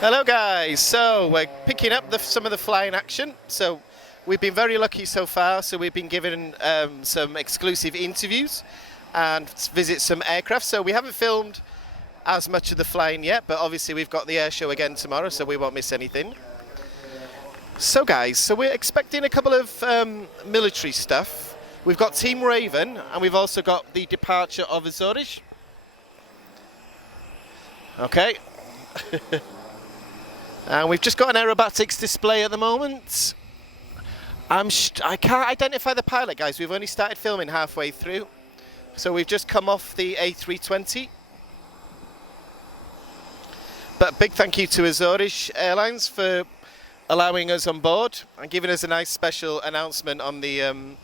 Hello guys, so we're picking up some of the flying action. So we've been very lucky so far, so we've been given some exclusive interviews and visit some aircraft. So we haven't filmed as much of the flying yet, but obviously we've got the air show again tomorrow, so we won't miss anything. So guys, so we're expecting a couple of military stuff. We've got Team Raven and we've also got the departure of Azores. Okay. And we've just got an aerobatics display at the moment. I can't identify the pilot, guys. We've only started filming halfway through. So we've just come off the A320. But big thank you to Azores Airlines for allowing us on board and giving us a nice special announcement on the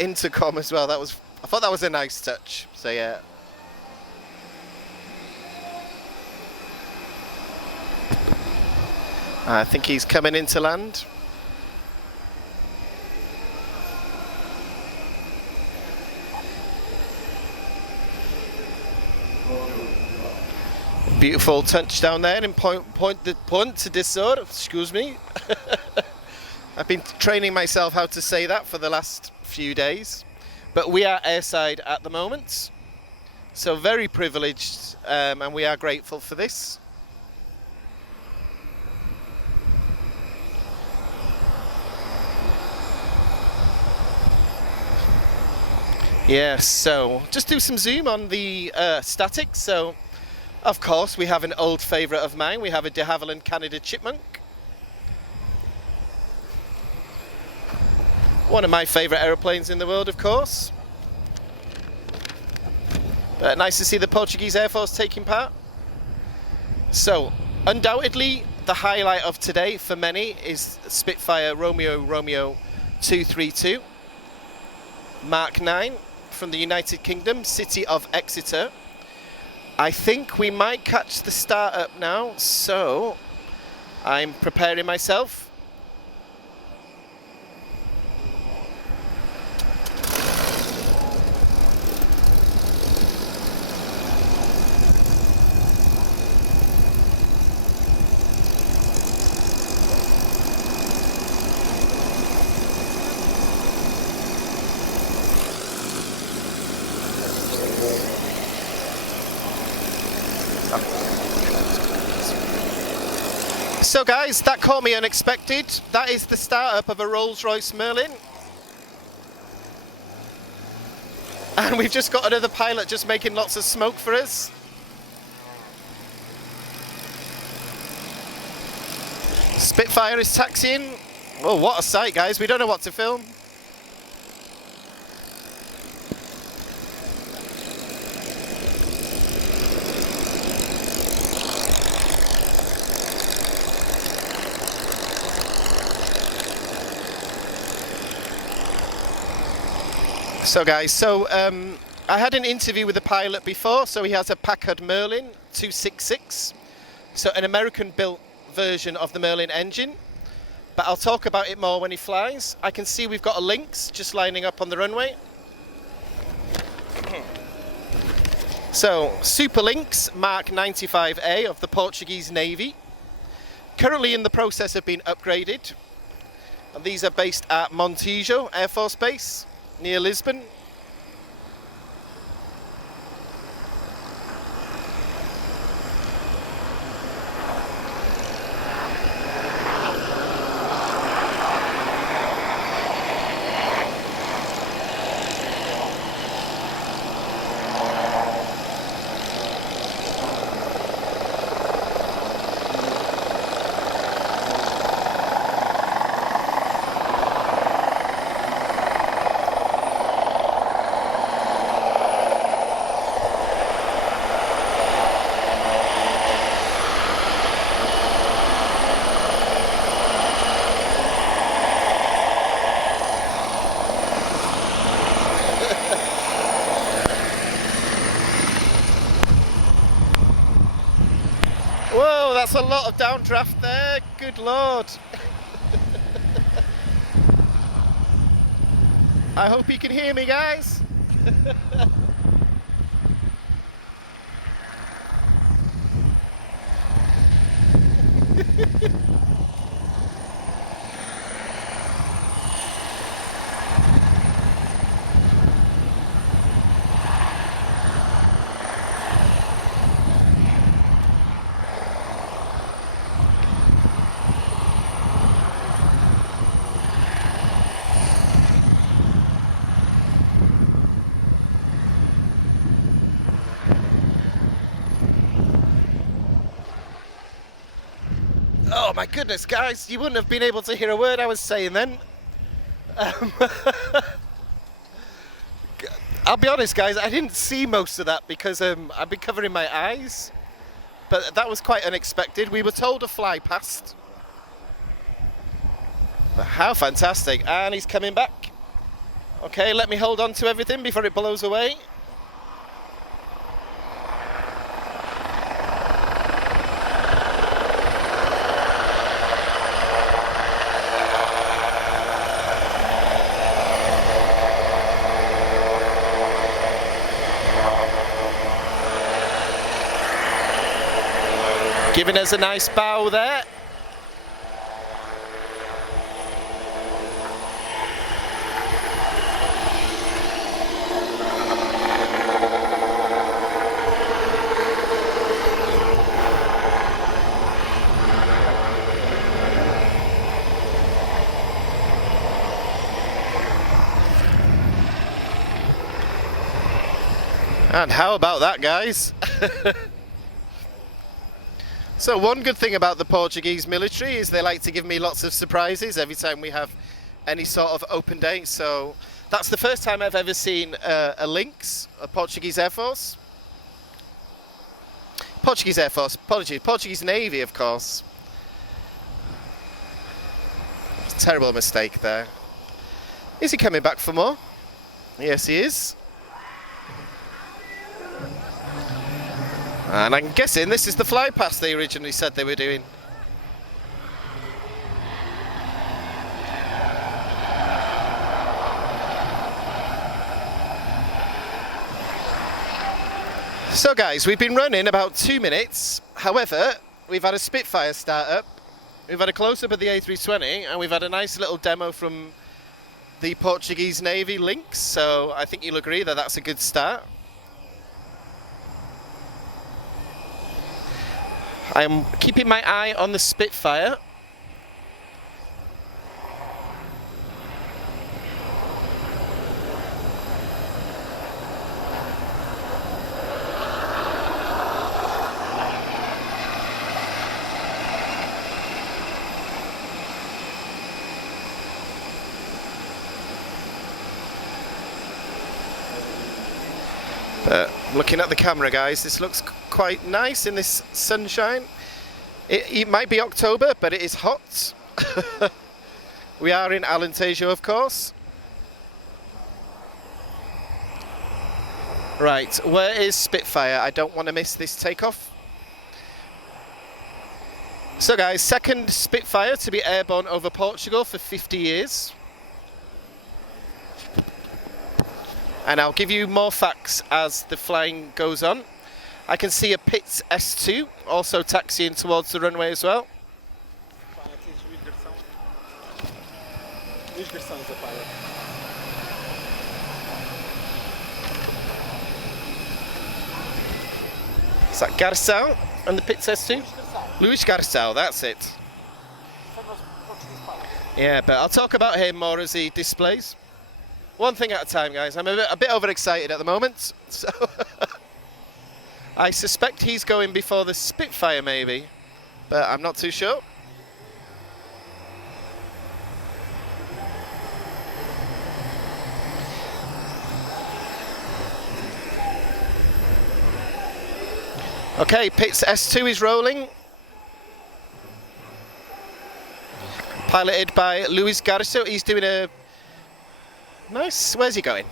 intercom as well. I thought that was a nice touch. So yeah. I think he's coming into land. Beautiful touchdown there in Ponte de Sor, excuse me. I've been training myself how to say that for the last few days. But we are airside at the moment. So very privileged and we are grateful for this. Yes, so just do some zoom on the statics. So, of course, we have an old favourite of mine. We have a de Havilland Canada Chipmunk. One of my favourite aeroplanes in the world, of course. Nice to see the Portuguese Air Force taking part. So, undoubtedly, the highlight of today for many is Spitfire Romeo 232 Mark 9. From the United Kingdom, city of Exeter. I think we might catch the start up now, so I'm preparing myself. So guys, that caught me unexpected. That is the startup of a Rolls-Royce Merlin. And we've just got another pilot just making lots of smoke for us. Spitfire is taxiing. Oh, what a sight, guys. We don't know what to film. So guys, I had an interview with the pilot before, so he has a Packard Merlin 266, so an American built version of the Merlin engine, but I'll talk about it more when he flies. I can see we've got a Lynx just lining up on the runway. So, Super Lynx Mark 95A of the Portuguese Navy, currently in the process of being upgraded, and these are based at Montijo Air Force Base, near Lisbon. Whoa, that's a lot of downdraft there, good lord. I hope you can hear me, guys. Oh my goodness, guys, you wouldn't have been able to hear a word I was saying then. I'll be honest, guys, I didn't see most of that because I've been covering my eyes. But that was quite unexpected. We were told to fly past. But how fantastic. And he's coming back. Okay, let me hold on to everything before it blows away. Giving us a nice bow there. And how about that, guys? So one good thing about the Portuguese military is they like to give me lots of surprises every time we have any sort of open day. So that's the first time I've ever seen a Lynx, a Portuguese Air Force. Portuguese Air Force, apologies, Portuguese Navy, of course. Terrible mistake there. Is he coming back for more? Yes, he is. And I'm guessing this is the fly past they originally said they were doing. So guys, we've been running about 2 minutes. However, we've had a Spitfire start up, we've had a close-up of the A320, and we've had a nice little demo from the Portuguese Navy Lynx. So I think you'll agree that that's a good start. I'm keeping my eye on the Spitfire. But looking at the camera, guys, this looks quite nice in this sunshine. It might be October, but it is hot. We are in Alentejo, of course. Right, where is Spitfire? I don't want to miss this takeoff. So guys, second Spitfire to be airborne over Portugal for 50 years. And I'll give you more facts as the flying goes on. I can see a Pitts S2 also taxiing towards the runway as well. Luís Garção is a pilot. Is that Garção and the Pitts S2? Luís Garção, that's it. Yeah, but I'll talk about him more as he displays. One thing at a time, guys. I'm a bit overexcited at the moment, so I suspect he's going before the Spitfire maybe, but I'm not too sure. Okay, Pitts S2 is rolling. Piloted by Luís Garção. He's doing a nice, where's he going?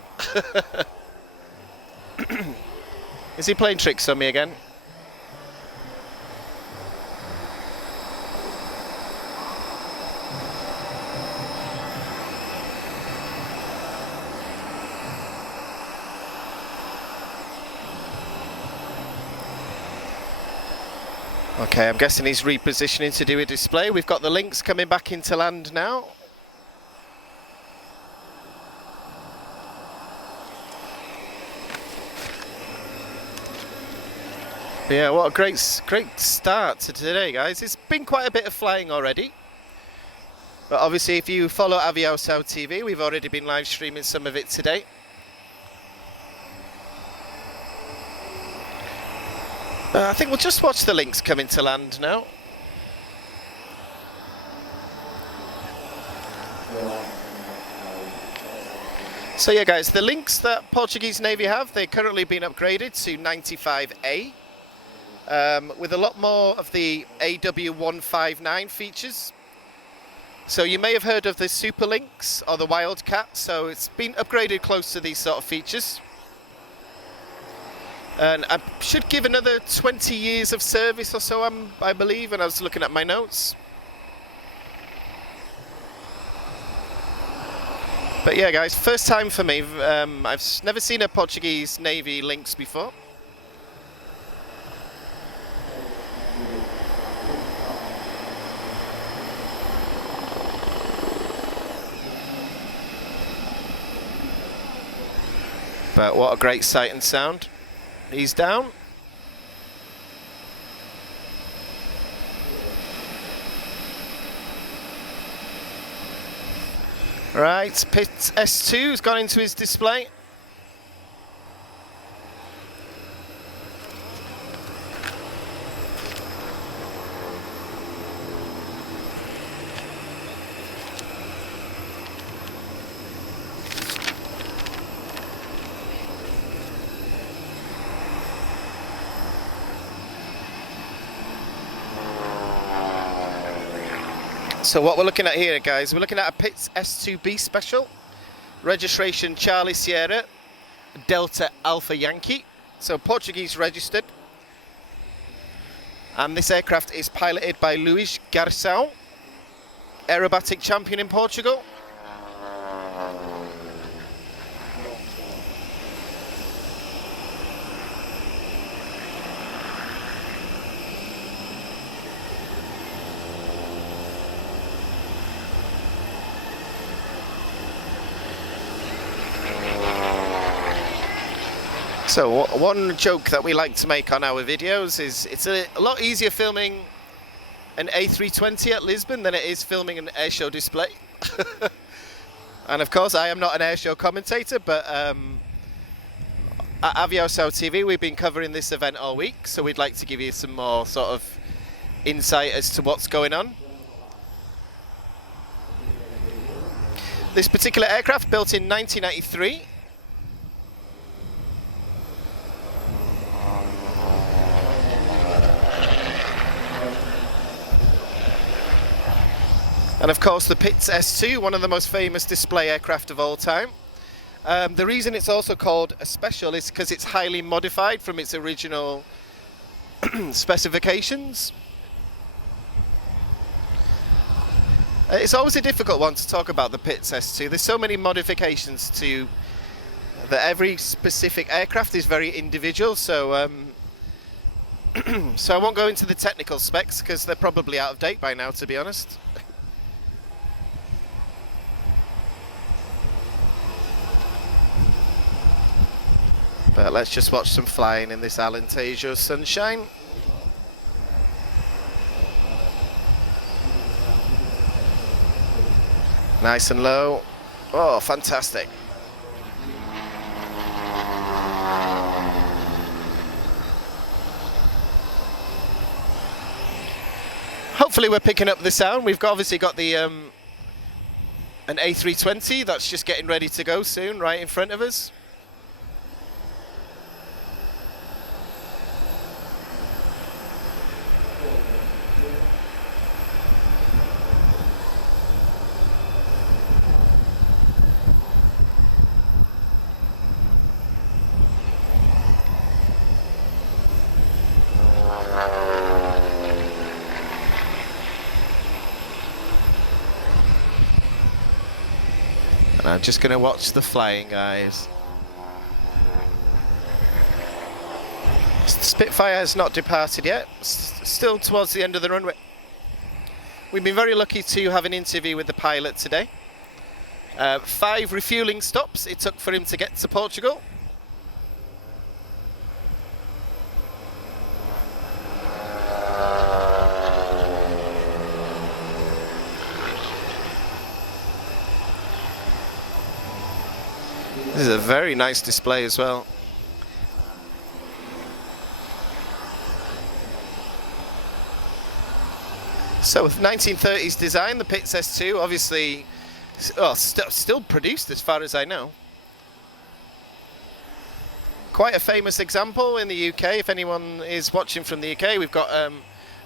Is he playing tricks on me again? Okay, I'm guessing he's repositioning to do a display. We've got the Lynx coming back into land now. Yeah, what a great start to today, guys. It's been quite a bit of flying already. But obviously, if you follow Avião South TV, we've already been live streaming some of it today. I think we'll just watch the Lynx come into land now. So yeah guys, the links that Portuguese Navy have, they're currently being upgraded to 95A, with a lot more of the AW159 features. So you may have heard of the Super Links or the Wildcat, so it's been upgraded close to these sort of features. And I should give another 20 years of service or so, I believe, and I was looking at my notes. But yeah guys, first time for me. I've never seen a Portuguese Navy links before. But what a great sight and sound. He's down. Right, Pitts S2 has gone into his display. So what we're looking at here, guys, we're looking at a Pitts S2B special, registration Charlie Sierra, Delta Alpha Yankee, so Portuguese registered. And this aircraft is piloted by Luís Garção, aerobatic champion in Portugal. So one joke that we like to make on our videos is it's a lot easier filming an A320 at Lisbon than it is filming an airshow display. And of course I am not an airshow commentator, but at Airshow TV we've been covering this event all week, so we'd like to give you some more sort of insight as to what's going on. This particular aircraft built in 1993. And of course the Pitts S2, one of the most famous display aircraft of all time. The reason it's also called a special is because it's highly modified from its original specifications. It's always a difficult one to talk about the Pitts S2. There's so many modifications to that. Every specific aircraft is very individual, so so I won't go into the technical specs because they're probably out of date by now, to be honest. But let's just watch some flying in this Alentejo sunshine. Nice and low. Oh, fantastic. Hopefully we're picking up the sound. We've obviously got the an A320 that's just getting ready to go soon, right in front of us. I'm just going to watch the flying, guys. The Spitfire has not departed yet, still towards the end of the runway. We've been very lucky to have an interview with the pilot today. 5 refueling stops it took for him to get to Portugal. This is a very nice display as well. So with 1930s design, the Pitts S2, obviously Oh, still produced as far as I know. Quite a famous example in the UK. If anyone is watching from the UK, we've got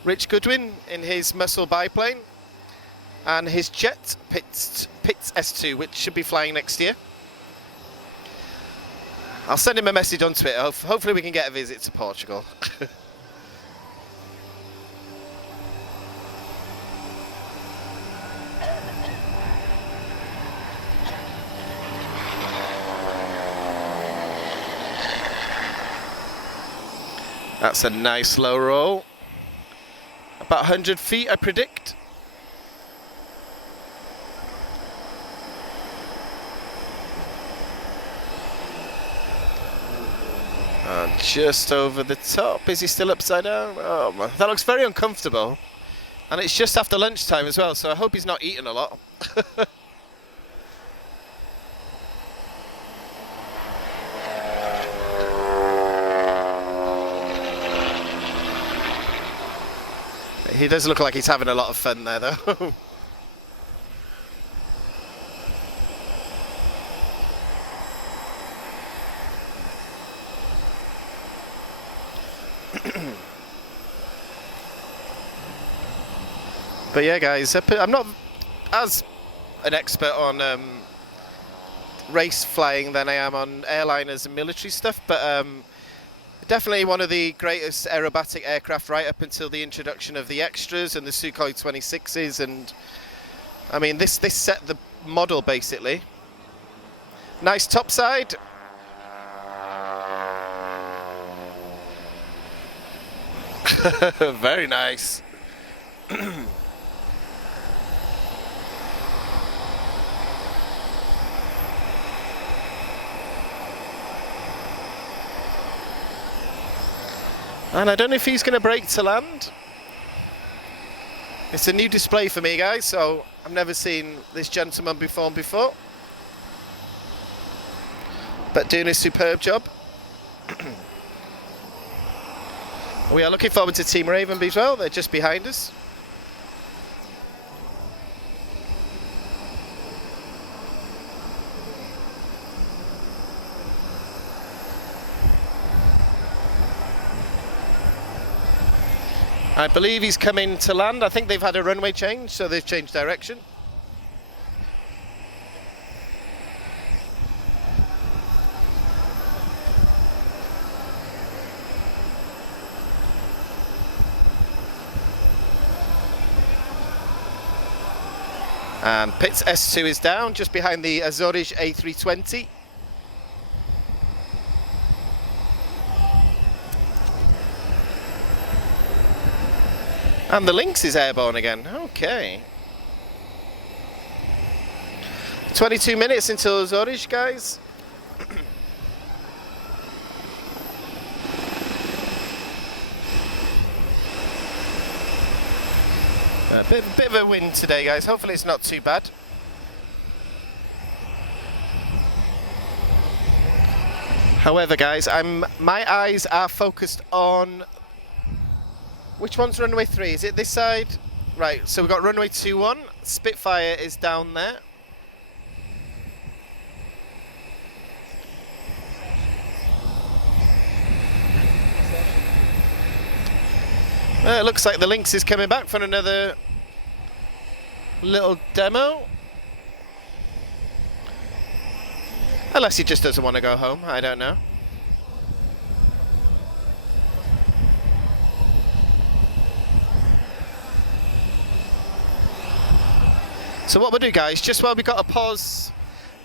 Rich Goodwin in his muscle biplane and his jet Pitts S2, which should be flying next year. I'll send him a message on Twitter. Hopefully we can get a visit to Portugal. That's a nice low roll. About 100 feet, I predict. And just over the top. Is he still upside down? Oh man, that looks very uncomfortable. And it's just after lunchtime as well, so I hope he's not eating a lot. He does look like he's having a lot of fun there though. But yeah guys, I'm not as an expert on race flying than I am on airliners and military stuff, but definitely one of the greatest aerobatic aircraft right up until the introduction of the extras and the Sukhoi 26s, and I mean this set the model basically. Nice topside. Very nice. And I don't know if he's going to brake to land. It's a new display for me, guys, so I've never seen this gentleman perform before. But doing a superb job. We are looking forward to Team Raven as well. They're just behind us. I believe he's coming to land. I think they've had a runway change, so they've changed direction. And Pitts S2 is down, just behind the Azores A320. And the Lynx is airborne again. Okay. 22 minutes until Azores, guys. A bit of a wind today, guys. Hopefully it's not too bad. However, guys, my eyes are focused on... Which one's runway 3? Is it this side? Right, so we've got runway 21. Spitfire is down there. It looks like the Lynx is coming back for another little demo. Unless he just doesn't want to go home, I don't know. So what we'll do, guys, just while we got a pause...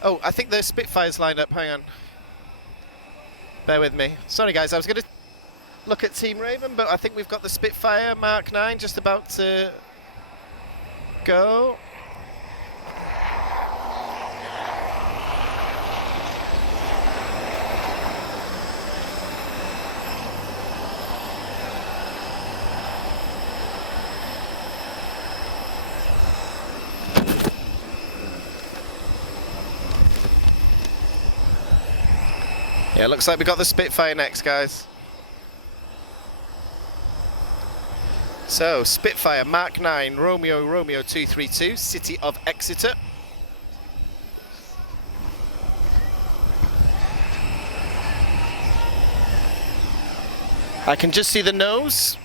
Oh, I think the Spitfire's lined up, hang on. Bear with me. Sorry guys, I was going to look at Team Raven, but I think we've got the Spitfire Mark 9 just about to go. Yeah, looks like we got the Spitfire next, guys. So, Spitfire Mark 9, Romeo 232, City of Exeter. I can just see the nose,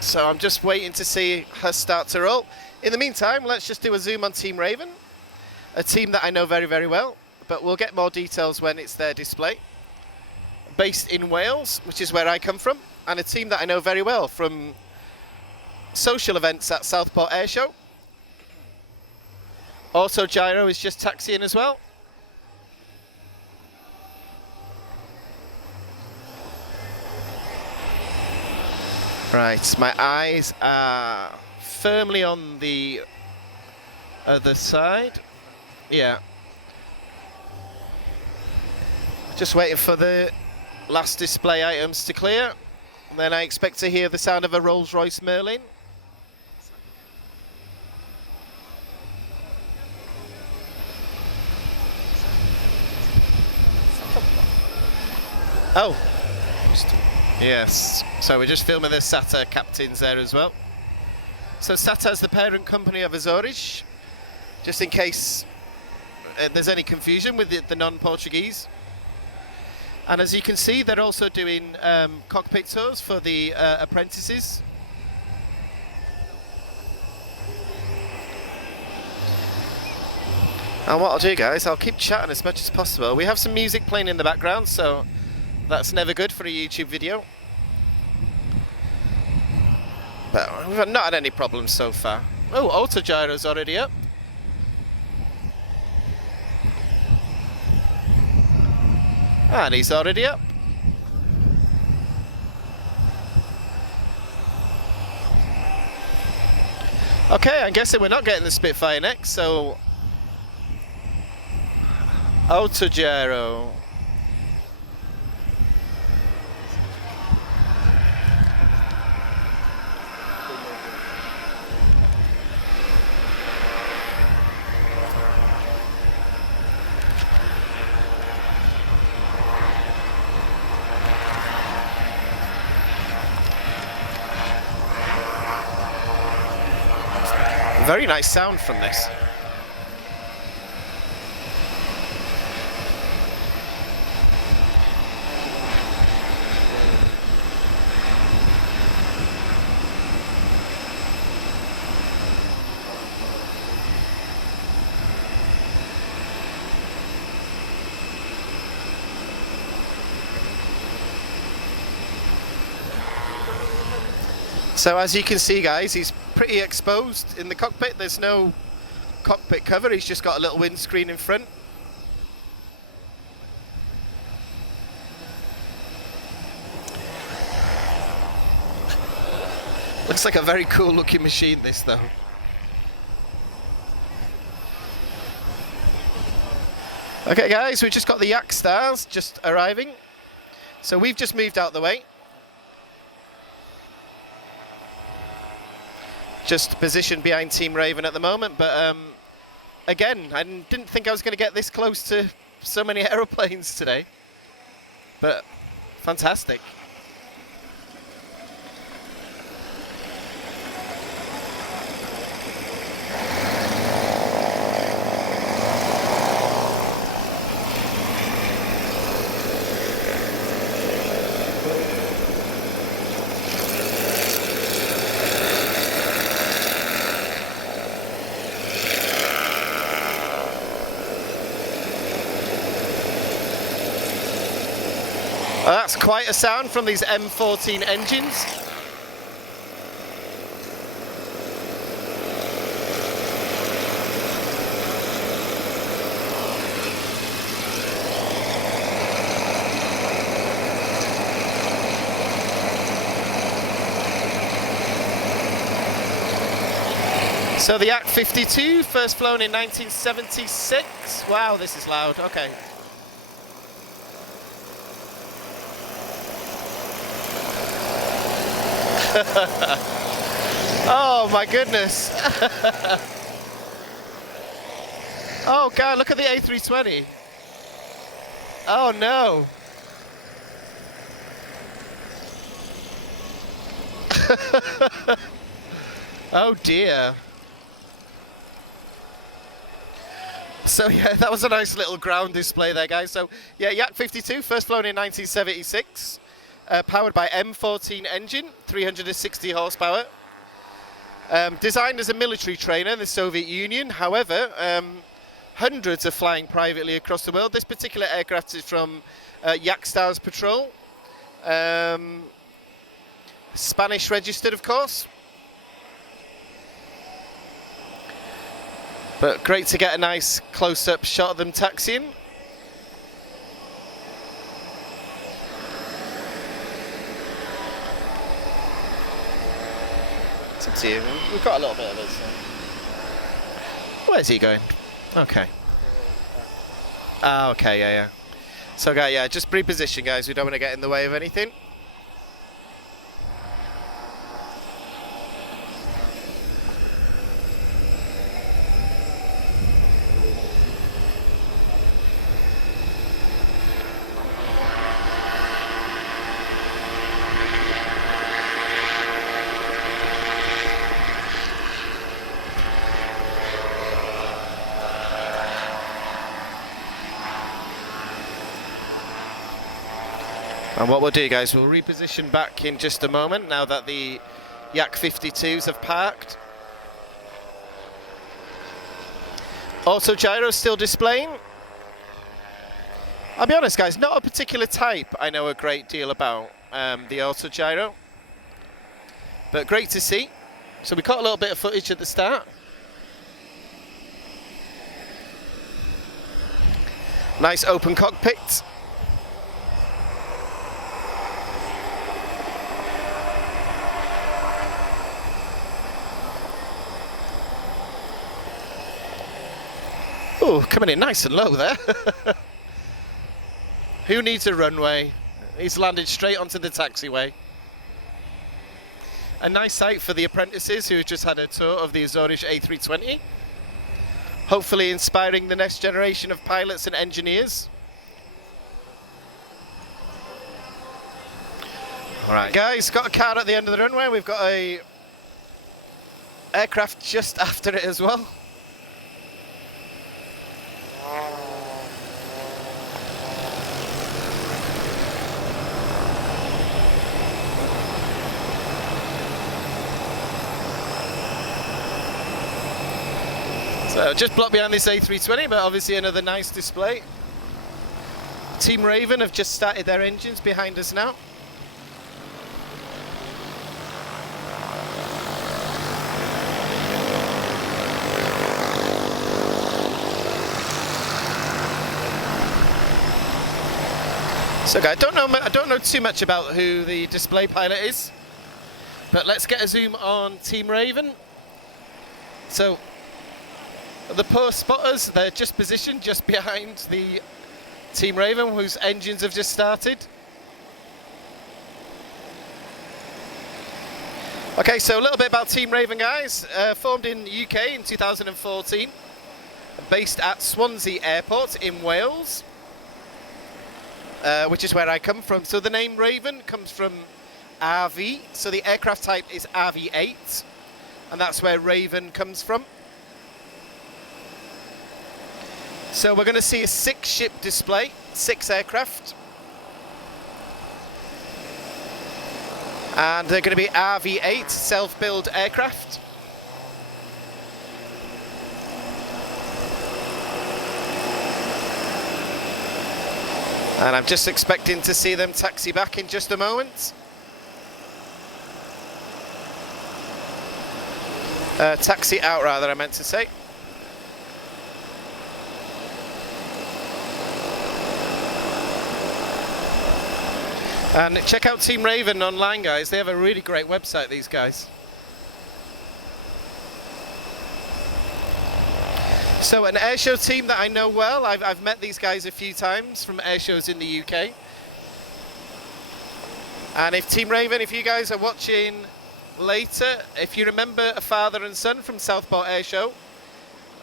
so I'm just waiting to see her start to roll. In the meantime, let's just do a zoom on Team Raven, a team that I know very, very well, but we'll get more details when it's their display. Based in Wales, which is where I come from, and a team that I know very well from social events at Southport Airshow. Auto Gyro is just taxiing as well. Right, my eyes are firmly on the other side. Yeah. Just waiting for the last display items to clear. Then I expect to hear the sound of a Rolls-Royce Merlin. Oh. Yes, so we're just filming the SATA captains there as well. So SATA is the parent company of Azores, just in case there's any confusion with the non-Portuguese. And as you can see, they're also doing cockpit tours for the apprentices. And what I'll do, guys, I'll keep chatting as much as possible. We have some music playing in the background, so that's never good for a YouTube video. But we've not had any problems so far. Oh, Auto Gyro's already up. And he's already up. Okay, I'm guessing we're not getting the Spitfire next, so Auto Gyro. Very nice sound from this. So as you can see, guys, he's pretty exposed in the cockpit. There's no cockpit cover, he's just got a little windscreen in front. Looks like a very cool looking machine, this though. Okay guys, we've just got the Yak Stars just arriving. So we've just moved out the way. Just positioned behind Team Raven at the moment, but again, I didn't think I was going to get this close to so many aeroplanes today, but fantastic. That's quite a sound from these M14 engines. So the Yak 52, first flown in 1976. Wow, this is loud. Okay. Oh my goodness. Oh god, look at the A320. Oh no. Oh dear. So yeah, that was a nice little ground display there, guys. So yeah, Yak 52, first flown in 1976. powered by M14 engine, 360 horsepower. Designed as a military trainer in the Soviet Union, however, hundreds are flying privately across the world. This particular aircraft is from Yakstars Patrol, Spanish registered, of course. But great to get a nice close-up shot of them taxiing. It's up to you. We've got a little bit of it. So. Where's he going? Okay. Ah, okay, yeah. So, guys, yeah, just reposition, guys. We don't want to get in the way of anything. And what we'll do, guys, we'll reposition back in just a moment now that the Yak 52s have parked. Auto gyro still displaying. I'll be honest, guys, not a particular type I know a great deal about, the auto gyro. But great to see. So we caught a little bit of footage at the start. Nice open cockpit. Oh, coming in nice and low there. Who needs a runway? He's landed straight onto the taxiway. A nice sight for the apprentices who have just had a tour of the Azores A320. Hopefully inspiring the next generation of pilots and engineers. All right, guys, got a car at the end of the runway. We've got a aircraft just after it as well. So just blocked behind this A320, but obviously another nice display. Team Raven have just started their engines behind us now. So guys, I don't know too much about who the display pilot is, but let's get a zoom on Team Raven. So the poor spotters, they're just positioned just behind the Team Raven, whose engines have just started. Okay, so a little bit about Team Raven, guys. Formed in the UK in 2014, based at Swansea Airport in Wales, which is where I come from. So the name Raven comes from RV, so the aircraft type is RV8, and that's where Raven comes from. So we're going to see a 6-ship display, 6 aircraft. And they're going to be RV8 self-build aircraft. And I'm just expecting to see them taxi back in just a moment. Taxi out, rather, I meant to say. And check out Team Raven online, guys. They have a really great website, these guys. So an airshow team that I know well. I've met these guys a few times from airshows in the UK. And if Team Raven, if you guys are watching later, if you remember a father and son from Southport Airshow,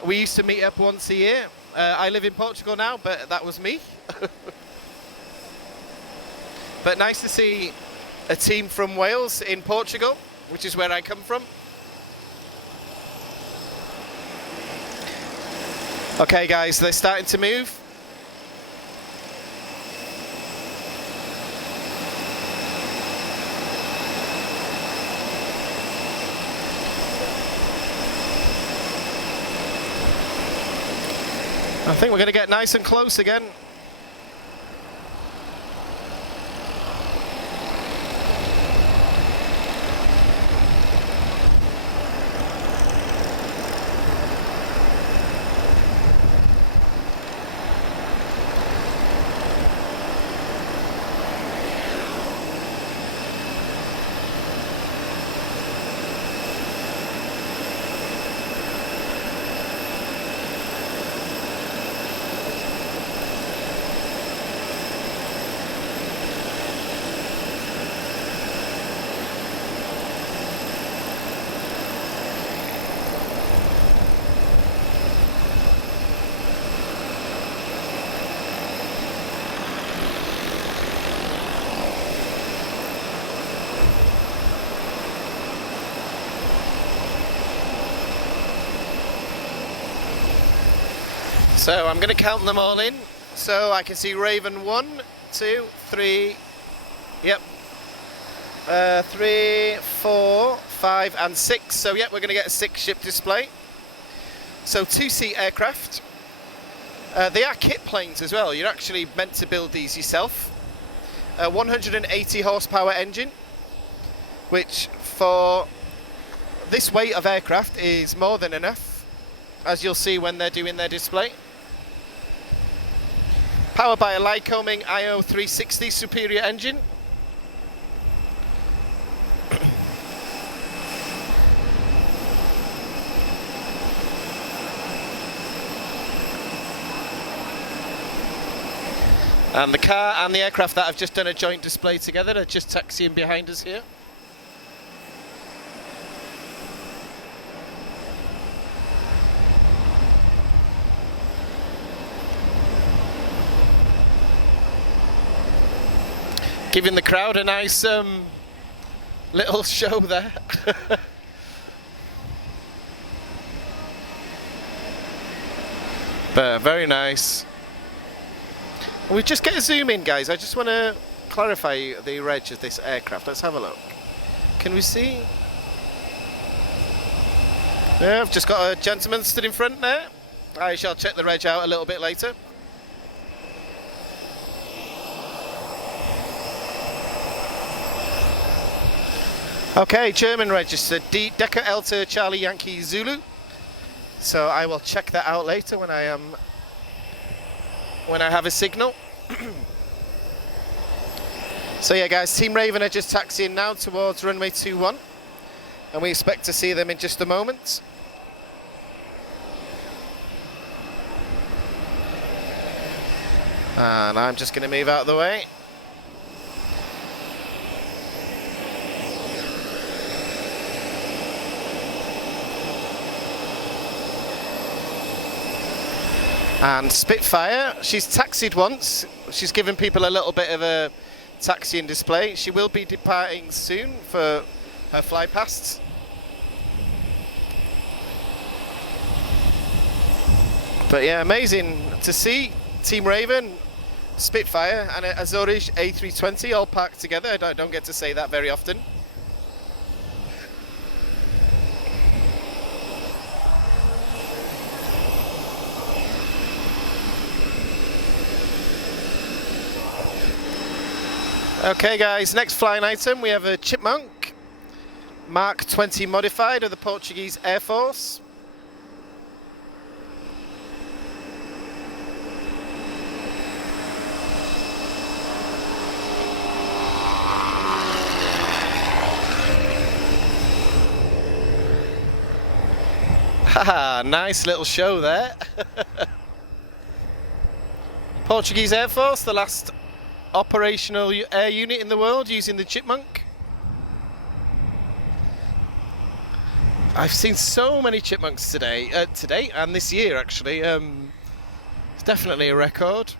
we used to meet up once a year. I live in Portugal now, but that was me. But nice to see a team from Wales in Portugal, which is where I come from. Okay, guys, they're starting to move. I think we're going to get nice and close again. So I'm going to count them all in. So I can see Raven 1, 2, 3, yep, 3, 4, 5 and 6. So yep, we're going to get a 6-ship display. So 2-seat aircraft. They are kit planes as well. You're actually meant to build these yourself. 180 horsepower engine, which for this weight of aircraft is more than enough, as you'll see when they're doing their display. Powered by a Lycoming IO360 Superior engine. And the car and the aircraft that have just done a joint display together are just taxiing behind us here. Giving the crowd a nice little show there. But very nice. We just get a zoom in, guys. I just want to clarify the reg of this aircraft. Let's have a look. Can we see? Yeah, I've just got a gentleman stood in front there. I shall check the reg out a little bit later. Okay, German registered, Decker Elter Charlie Yankee Zulu. So I will check that out later when I have a signal. So yeah, guys, Team Raven are just taxiing now towards runway 21, and we expect to see them in just a moment. And I'm just going to move out of the way. And Spitfire, she's taxied once. She's given people a little bit of a taxiing display. She will be departing soon for her fly pasts. But yeah, amazing to see Team Raven, Spitfire and Azores A320 all parked together. I don't get to say that very often. Okay guys, next flying item, we have a Chipmunk Mark 20 modified of the Portuguese Air Force. Haha, nice little show there. Portuguese Air Force, the last operational air unit in the world using the Chipmunk. I've seen so many Chipmunks today and this year actually. It's definitely a record.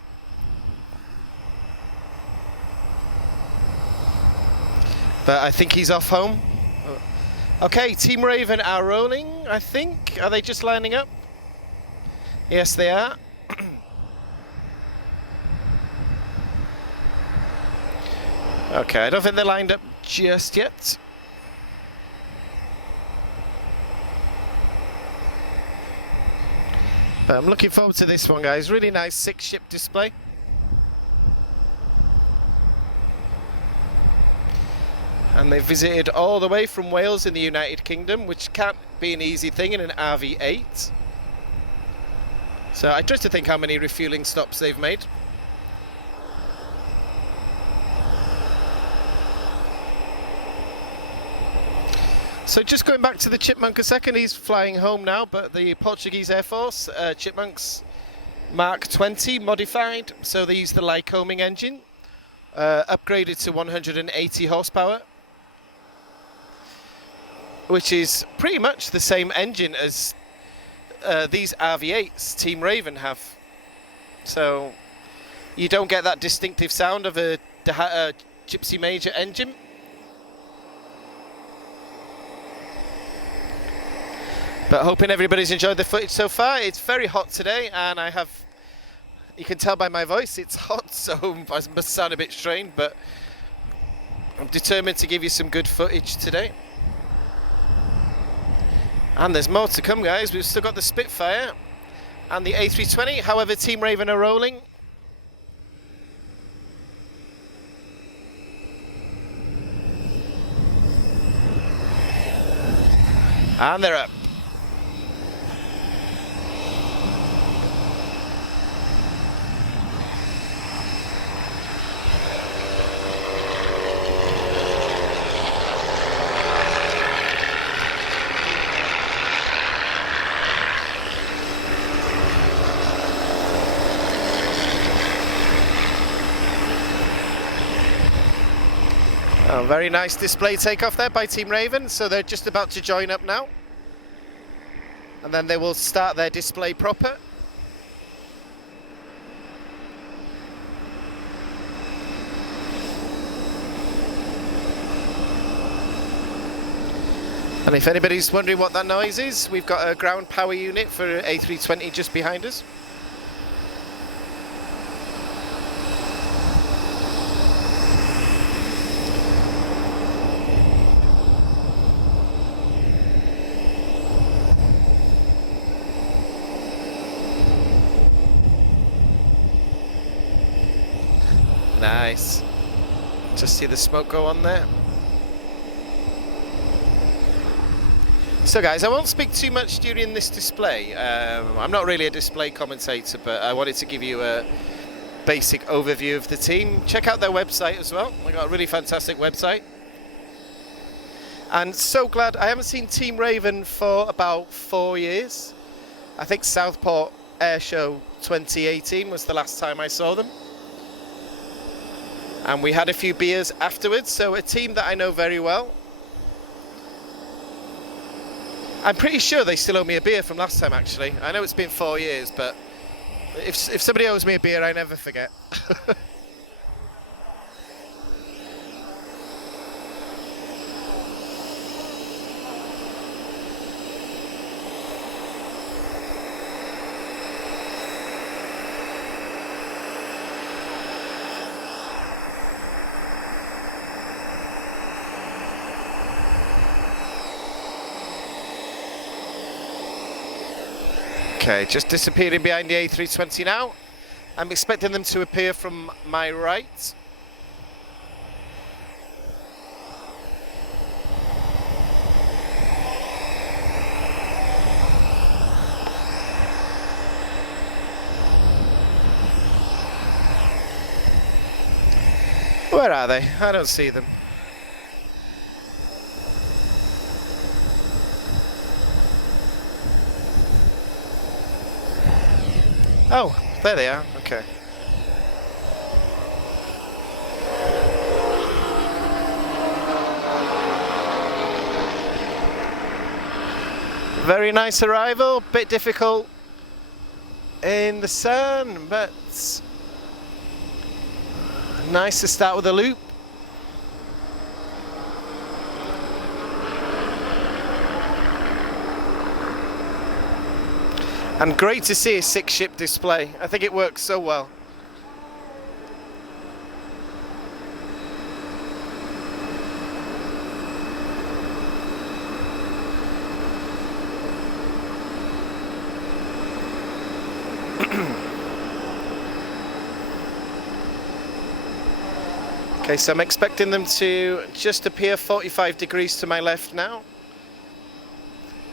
But I think he's off home. Okay, Team Raven are rolling, I think. Are they just lining up? Yes, they are. Okay, I don't think they're lined up just yet. But I'm looking forward to this one, guys. Really nice 6-ship display. And they visited all the way from Wales in the United Kingdom, which can't be an easy thing in an RV8. So I try to think how many refueling stops they've made. So just going back to the Chipmunk a second, he's flying home now, but the Portuguese Air Force, Chipmunks Mark 20 modified, so they use the Lycoming engine, upgraded to 180 horsepower, which is pretty much the same engine as these RV8s Team Raven have. So you don't get that distinctive sound of a Gypsy Major engine. But hoping everybody's enjoyed the footage so far. It's very hot today, and you can tell by my voice it's hot, so I must sound a bit strained, but I'm determined to give you some good footage today. And there's more to come, guys. We've still got the Spitfire and the A320. However, Team Raven are rolling. And they're up. Oh, very nice display takeoff there by Team Raven, so they're just about to join up now. And then they will start their display proper. And if anybody's wondering what that noise is, we've got a ground power unit for A320 just behind us. Nice. Just see the smoke go on there. So guys, I won't speak too much during this display. I'm not really a display commentator, but I wanted to give you a basic overview of the team. Check out their website as well. They got a really fantastic website. And so glad, I haven't seen Team Raven for about 4 years. I think Southport Airshow 2018 was the last time I saw them. And we had a few beers afterwards, so a team that I know very well. I'm pretty sure they still owe me a beer from last time, actually. I know it's been 4 years, but if somebody owes me a beer, I never forget. Okay, just disappearing behind the A320 now. I'm expecting them to appear from my right. Where are they? I don't see them. Oh, there they are, okay. Very nice arrival, bit difficult in the sun, but nice to start with a loop. And great to see a 6-ship display. I think it works so well. Okay, so I'm expecting them to just appear 45 degrees to my left now.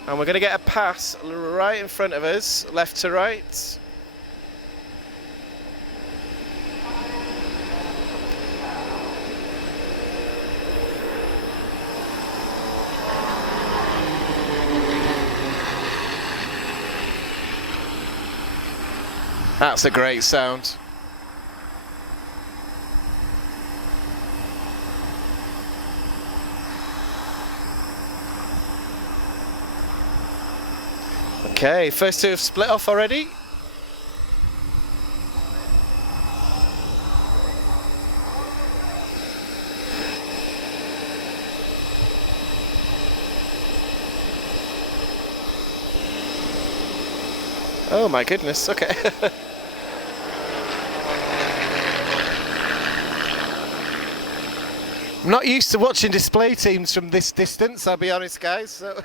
And we're going to get a pass right in front of us, left to right. That's a great sound. Okay, first two have split off already. Oh my goodness, okay. I'm not used to watching display teams from this distance, I'll be honest, guys. So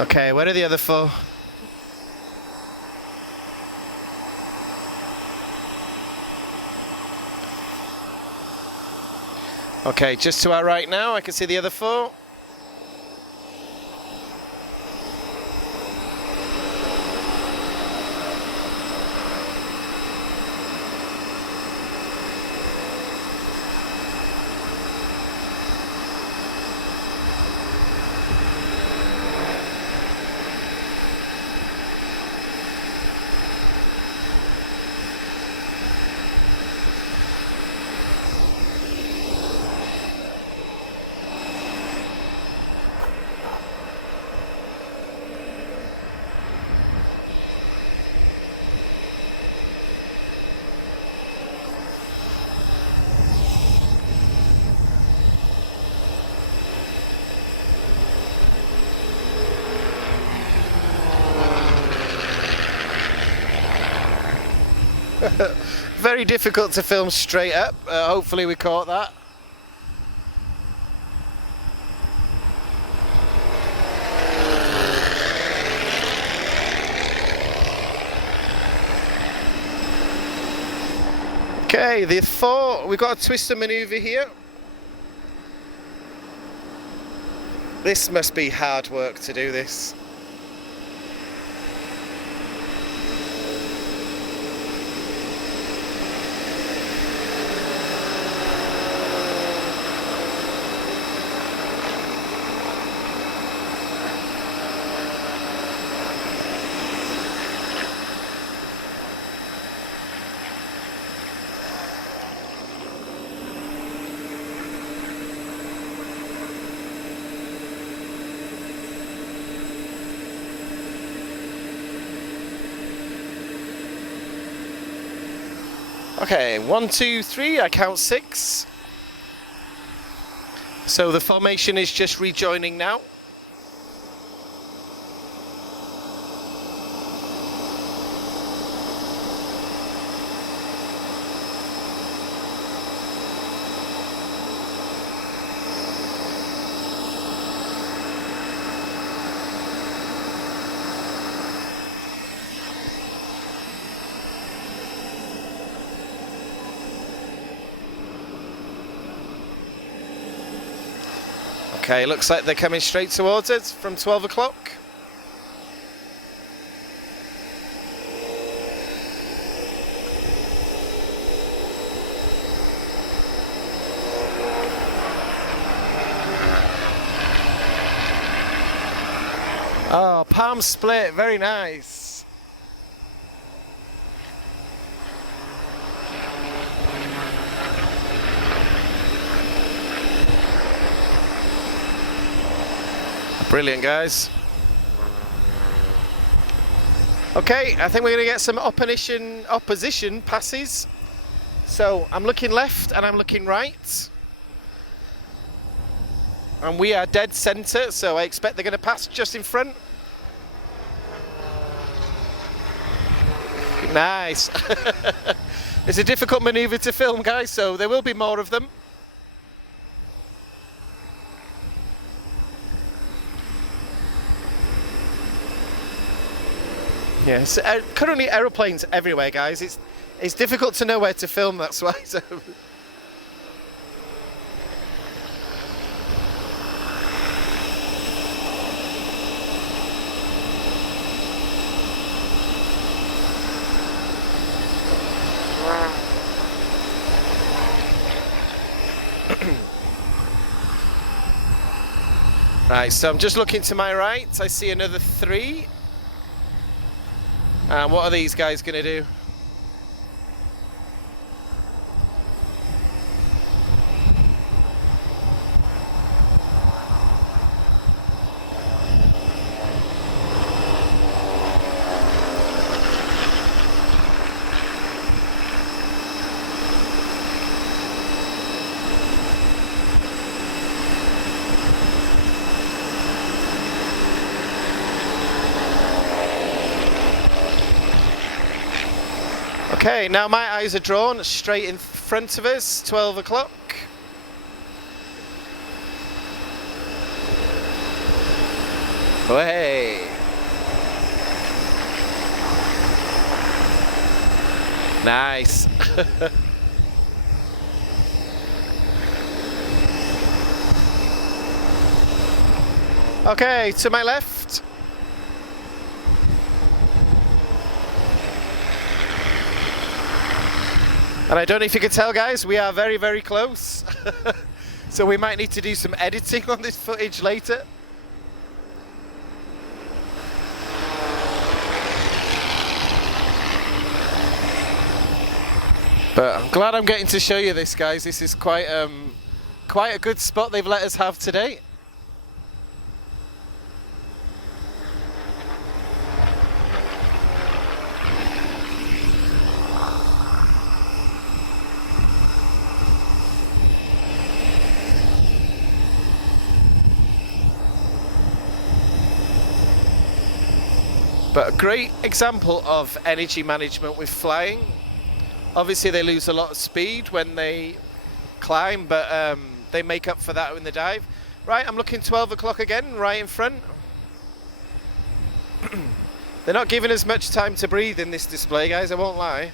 okay, where are the other four? Okay, just to our right now, I can see the other four. Very difficult to film straight up. Hopefully we caught that. Okay, the four, we've got a twister maneuver here. This must be hard work to do this. Okay, 1, 2, 3, I count 6. So the formation is just rejoining now. Okay, looks like they're coming straight towards us from 12 o'clock. Oh, palm split, very nice. Brilliant, guys. Okay, I think we're going to get some opposition passes. So I'm looking left and I'm looking right. And we are dead centre, so I expect they're going to pass just in front. Nice. It's a difficult manoeuvre to film, guys, so there will be more of them. Yes, currently aeroplanes everywhere, guys. It's difficult to know where to film, that's why. So. Right, so I'm just looking to my right. I see another 3. And what are these guys going to do? Okay, now my eyes are drawn straight in front of us, 12 o'clock. Hey. Nice. Okay, to my left. And I don't know if you can tell, guys, we are very, very close. So we might need to do some editing on this footage later. But I'm glad I'm getting to show you this, guys. This is quite a good spot they've let us have today. But a great example of energy management with flying. Obviously they lose a lot of speed when they climb, but they make up for that in the dive. Right, I'm looking 12 o'clock again, right in front. They're not giving us much time to breathe in this display, guys, I won't lie.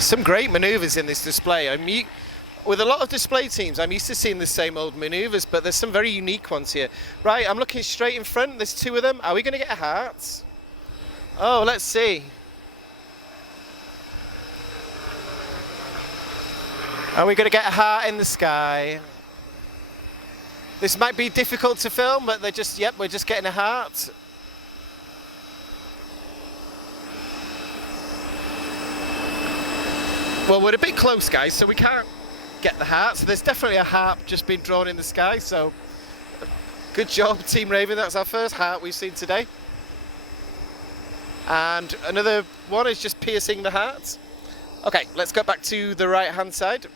Some great manoeuvres in this display. With a lot of display teams, I'm used to seeing the same old manoeuvres, but there's some very unique ones here. Right, I'm looking straight in front. There's 2 of them. Are we going to get a heart? Oh, let's see. Are we going to get a heart in the sky? This might be difficult to film, but they're just, yep, we're just getting a heart. Well, we're a bit close, guys, so we can't get the heart. So there's definitely a heart just been drawn in the sky, so good job, Team Raven. That's our first heart we've seen today. And another one is just piercing the heart. Okay, let's go back to the right-hand side.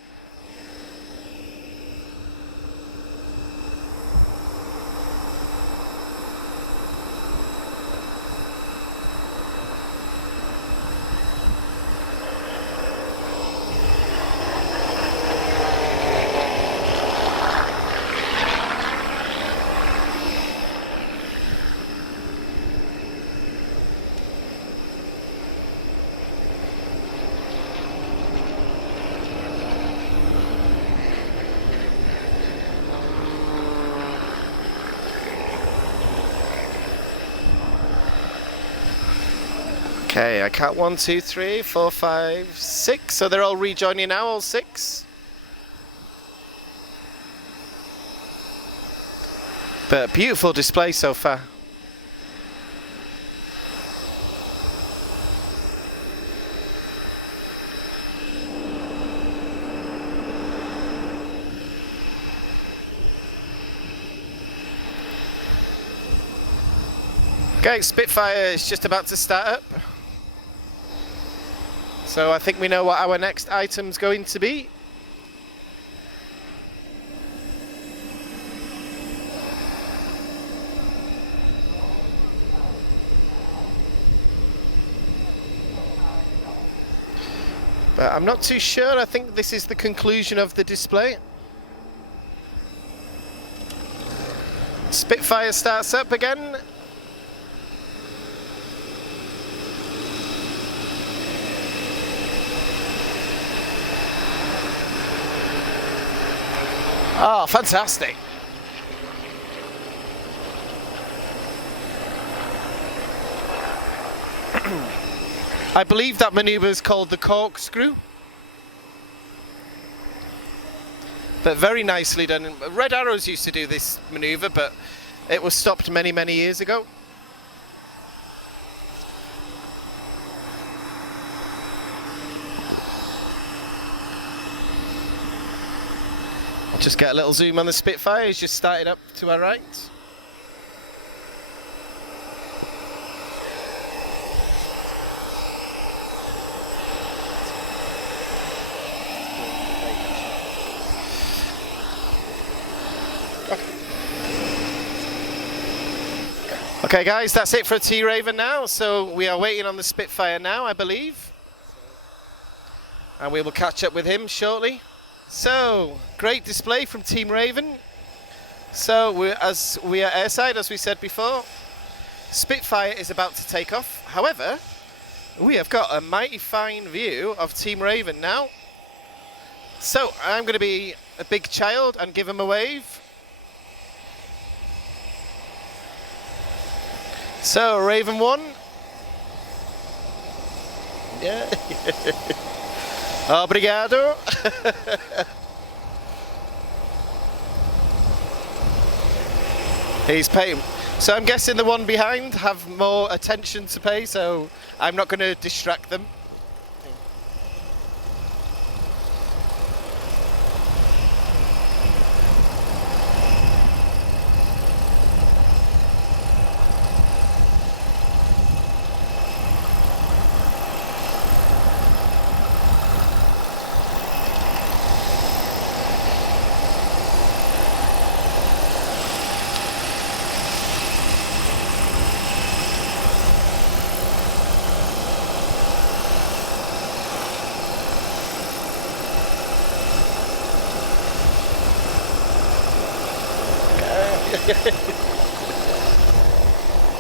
Okay, I count 1, 2, 3, 4, 5, 6. So they're all rejoining now, all 6. But beautiful display so far. Okay, Spitfire is just about to start up. So I think we know what our next item's going to be. I'm not too sure. I think this is the conclusion of the display. Spitfire starts up again. Oh, fantastic. I believe that manoeuvre is called the corkscrew. But very nicely done. Red Arrows used to do this manoeuvre, but it was stopped many, many years ago. I'll just get a little zoom on the Spitfire. He's just started up to our right. Okay guys, that's it for T-Raven now, so we are waiting on the Spitfire now, I believe. And we will catch up with him shortly. So, great display from Team Raven. So, we are airside, as we said before. Spitfire is about to take off. However, we have got a mighty fine view of Team Raven now. So, I'm going to be a big child and give him a wave. So, Raven 1. Yeah. Obrigado. He's paying. So I'm guessing the one behind have more attention to pay, so I'm not going to distract them.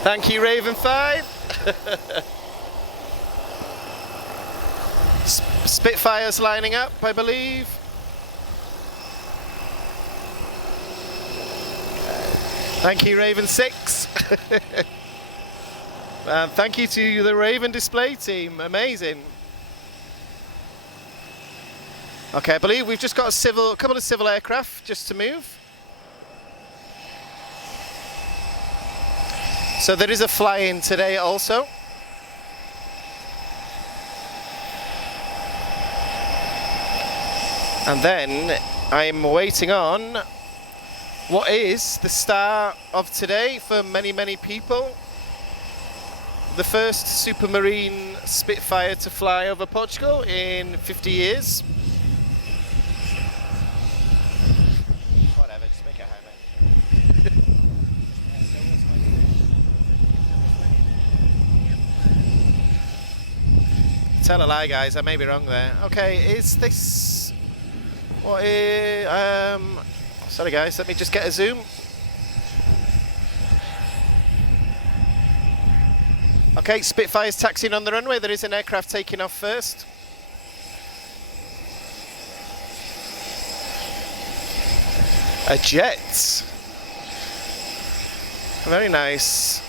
Thank you, Raven 5. Spitfire's lining up, I believe. Thank you, Raven 6. And thank you to the Raven display team, amazing. Okay, I believe we've just got a couple of civil aircraft just to move. So there is a fly-in today also. And then I'm waiting on what is the star of today for many, many people. The first Supermarine Spitfire to fly over Portugal in 50 years. Whatever, just make it high, mate. Tell a lie, guys, I may be wrong there. Okay, is this... What is... Sorry guys, let me just get a zoom. Okay, Spitfire's taxiing on the runway. There is an aircraft taking off first. A jet. Very nice.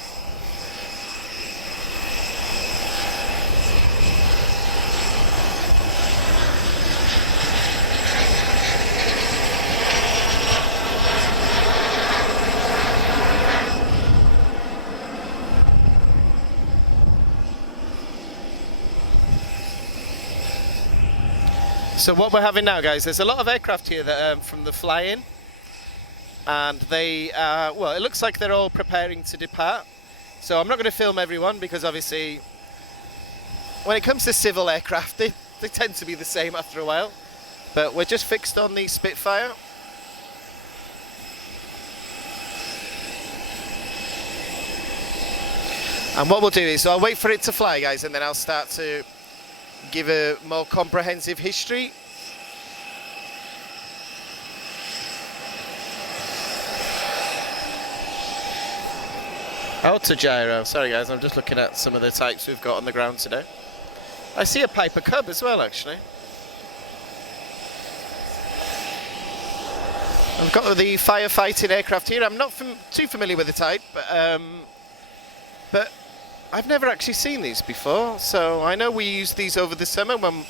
So what we're having now, guys, there's a lot of aircraft here that from the fly-in, and they well, it looks like they're all preparing to depart. So I'm not going to film everyone because obviously when it comes to civil aircraft they tend to be the same after a while, but we're just fixed on the Spitfire. And what we'll do is I'll wait for it to fly, guys, and then I'll start to give a more comprehensive history. Autogyro. Sorry guys, I'm just looking at some of the types we've got on the ground today. I see a Piper Cub as well, actually. I've got the firefighting aircraft here. I'm not too familiar with the type, but I've never actually seen these before. So I know we used these over the summer when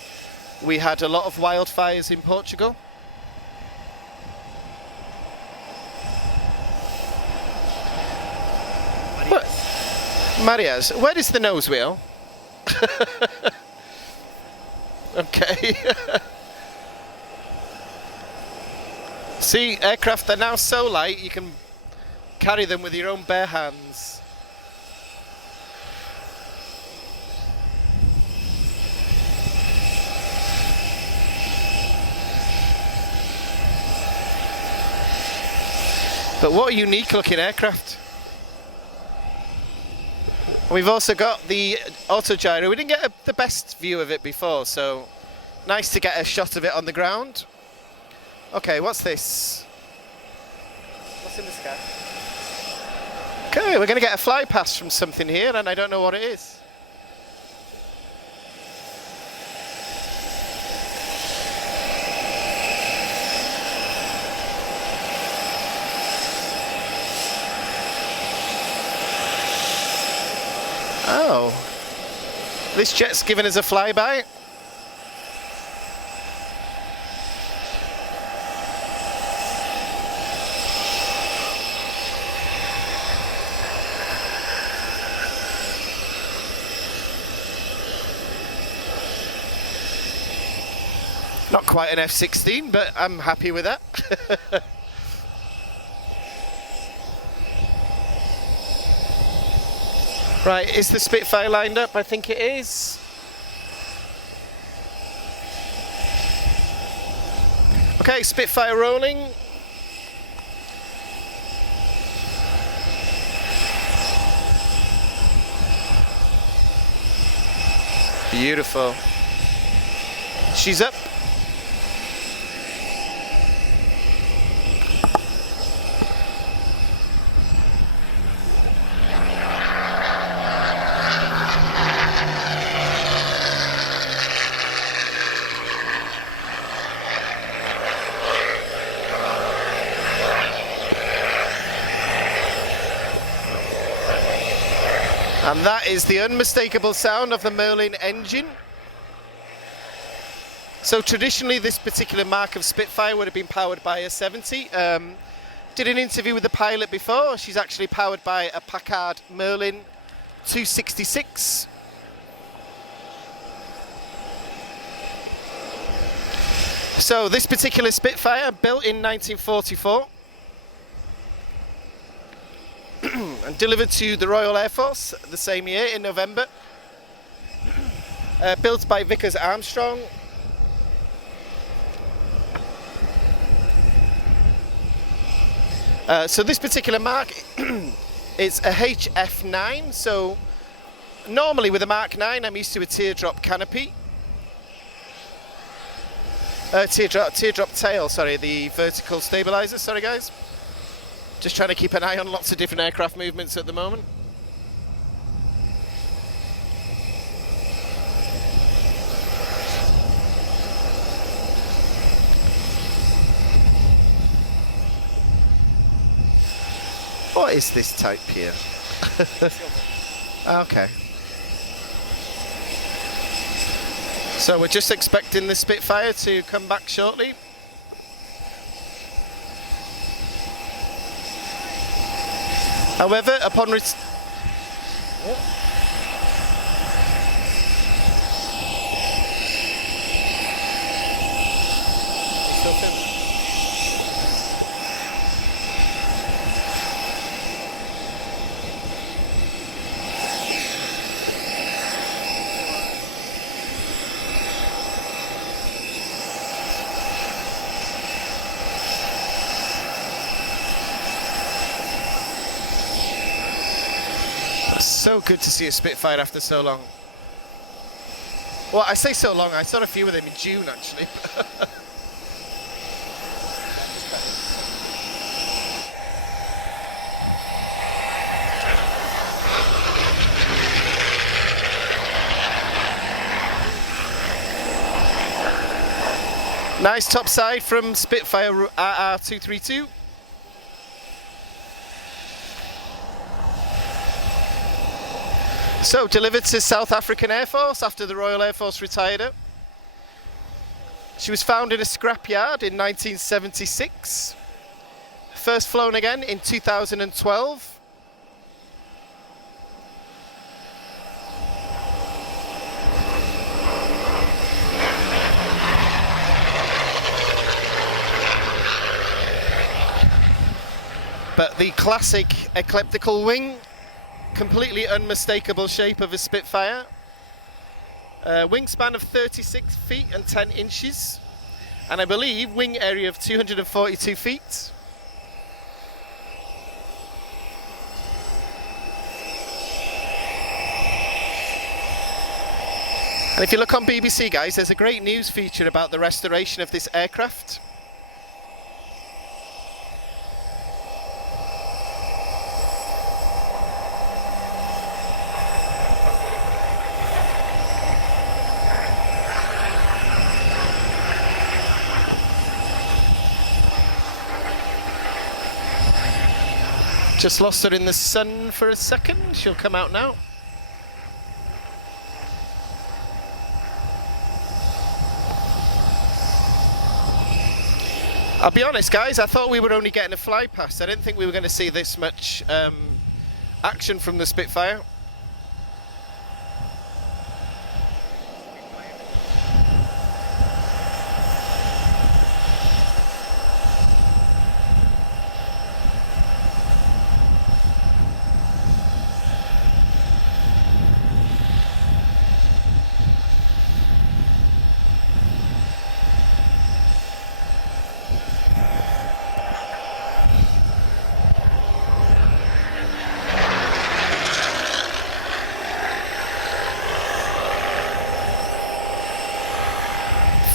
we had a lot of wildfires in Portugal. Marias, where is the nose wheel? Okay. See, aircraft are now so light you can carry them with your own bare hands. But what a unique looking aircraft. We've also got the autogyro. We didn't get the best view of it before, so nice to get a shot of it on the ground. Okay, what's this? What's in the sky? Okay, we're going to get a fly pass from something here, and I don't know what it is. Oh, this jet's giving us a flyby. Not quite an F-16, but I'm happy with that. Right, is the Spitfire lined up? I think it is. Okay, Spitfire rolling. Beautiful. She's up. And that is the unmistakable sound of the Merlin engine. So traditionally this particular mark of Spitfire would have been powered by a 70. Did an interview with the pilot before. She's actually powered by a Packard Merlin 266. So this particular Spitfire, built in 1944. And delivered to the Royal Air Force the same year in November. Built by Vickers Armstrong. So this particular mark is a HF9. So normally with a Mark 9 I'm used to a teardrop canopy. Teardrop tail, sorry, the vertical stabilizer, sorry guys. Just trying to keep an eye on lots of different aircraft movements at the moment. What is this type here? Okay. So we're just expecting the Spitfire to come back shortly. However, upon so good to see a Spitfire after so long. Well, I say so long, I saw a few of them in June actually. Nice top side from Spitfire R232. So, delivered to South African Air Force after the Royal Air Force retired her. She was found in a scrapyard in 1976. First flown again in 2012. But the classic ecliptical wing, completely unmistakable shape of a Spitfire. Wingspan of 36 feet and 10 inches. And I believe wing area of 242 feet. And if you look on BBC, guys, there's a great news feature about the restoration of this aircraft. Just lost her in the sun for a second. She'll come out now. I'll be honest, guys, I thought we were only getting a fly past. I didn't think we were going to see this much action from the Spitfire.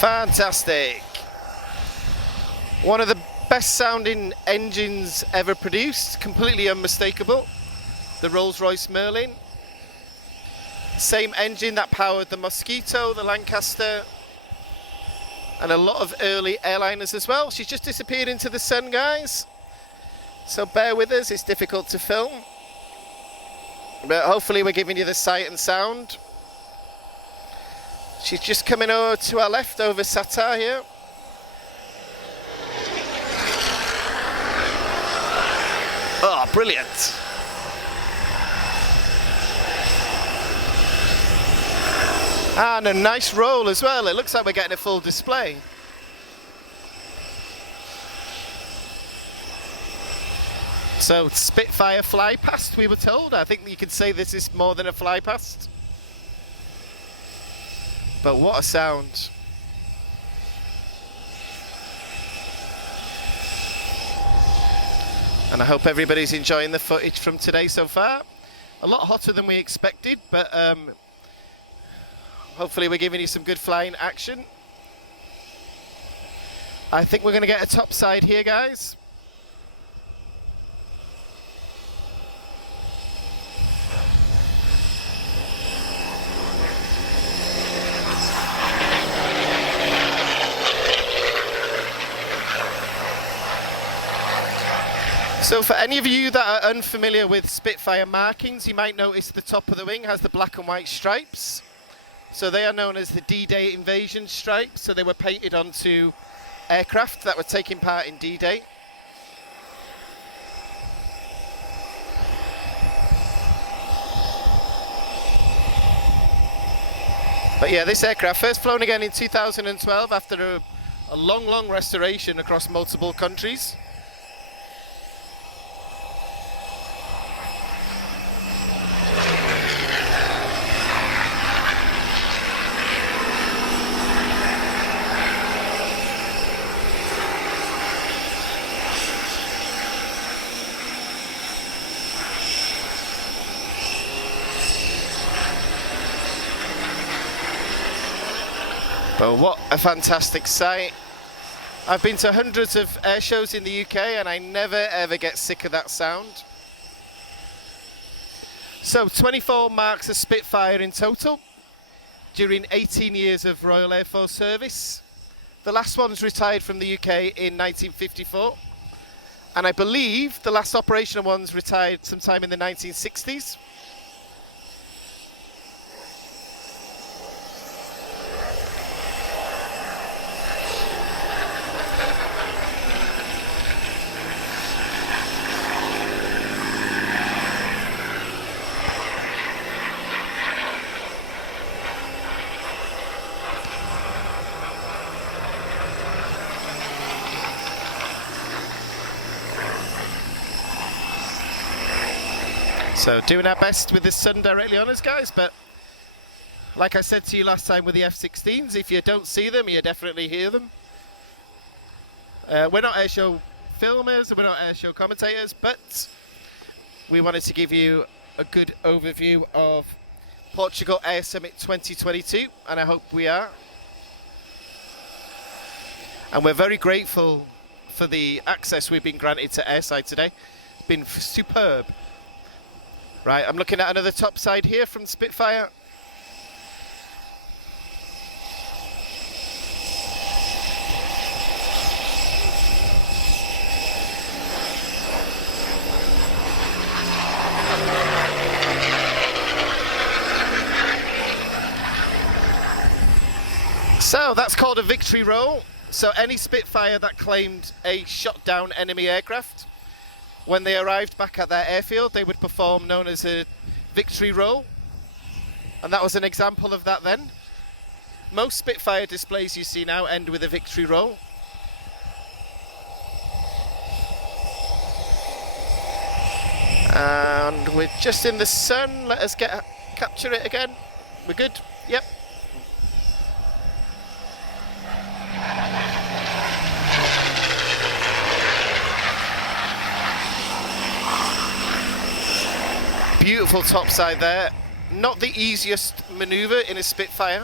Fantastic. One of the best sounding engines ever produced, completely unmistakable. The Rolls-Royce Merlin. Same engine that powered the Mosquito, the Lancaster, and a lot of early airliners as well. She's just disappeared into the sun, guys. So bear with us, it's difficult to film. But hopefully we're giving you the sight and sound. She's just coming over to our left over SATA here. Oh, brilliant. And a nice roll as well. It looks like we're getting a full display. So Spitfire fly past, we were told. I think you could say this is more than a fly past. But what a sound. And I hope everybody's enjoying the footage from today so far. A lot hotter than we expected, but hopefully we're giving you some good flying action. I think we're going to get a top side here, guys. So for any of you that are unfamiliar with Spitfire markings, you might notice the top of the wing has the black and white stripes. So they are known as the D-Day invasion stripes. So they were painted onto aircraft that were taking part in D-Day. But yeah, this aircraft first flown again in 2012 after a long restoration across multiple countries. But what a fantastic sight. I've been to hundreds of air shows in the UK and I never ever get sick of that sound. So 24 marks a Spitfire in total during 18 years of Royal Air Force service. The last one's retired from the UK in 1954. And I believe the last operational one's retired sometime in the 1960s. So doing our best with the sun directly on us, guys, but like I said to you last time with the F-16s, if you don't see them, you definitely hear them. We're not airshow filmers, we're not airshow commentators, but we wanted to give you a good overview of Portugal Air Summit 2022, and I hope we are. And we're very grateful for the access we've been granted to airside today. It's been superb. Right, I'm looking at another top side here from Spitfire. So that's called a victory roll. So any Spitfire that claimed a shot down enemy aircraft, when they arrived back at their airfield, they would perform known as a victory roll. And that was an example of that then. Most Spitfire displays you see now end with a victory roll. And we're just in the sun. Let us capture it again. We're good? Yep. Beautiful topside there. Not the easiest maneuver in a Spitfire.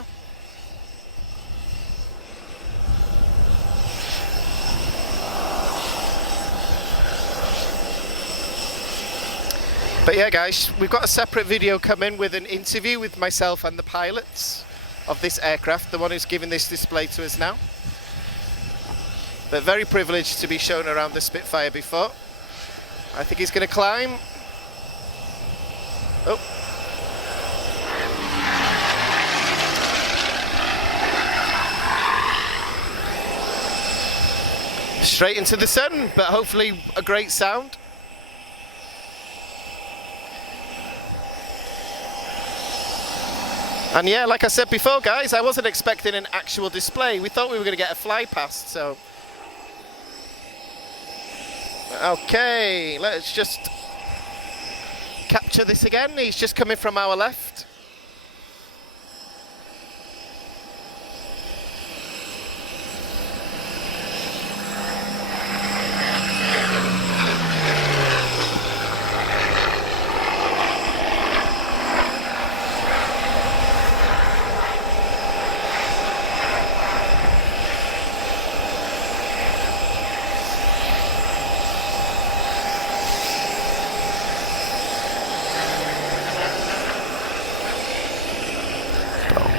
But yeah, guys, we've got a separate video coming with an interview with myself and the pilots of this aircraft, the one who's giving this display to us now. But very privileged to be shown around the Spitfire before. I think he's going to climb. Oh. Straight into the sun, but hopefully a great sound. And yeah, like I said before, guys, I wasn't expecting an actual display. We thought we were going to get a fly past, so. Okay, let's just capture this again. He's just coming from our left.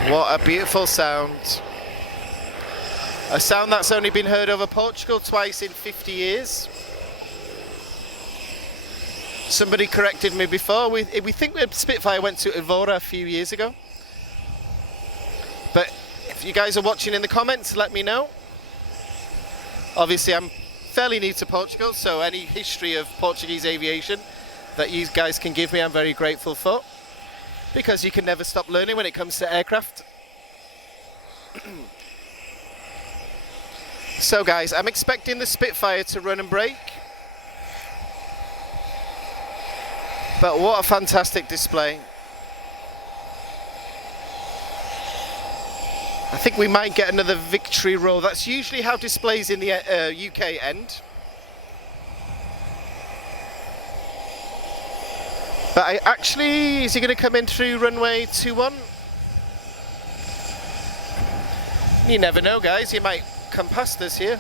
What a beautiful sound. A sound that's only been heard over Portugal twice in 50 years. Somebody corrected me before. We think the Spitfire went to Evora a few years ago. But if you guys are watching in the comments, let me know. Obviously, I'm fairly new to Portugal, so any history of Portuguese aviation that you guys can give me, I'm very grateful for. Because you can never stop learning when it comes to aircraft. So guys, I'm expecting the Spitfire to run and brake. But what a fantastic display. I think we might get another victory roll. That's usually how displays in the UK end. But is he going to come in through runway 21? You never know, guys, you might come past us here.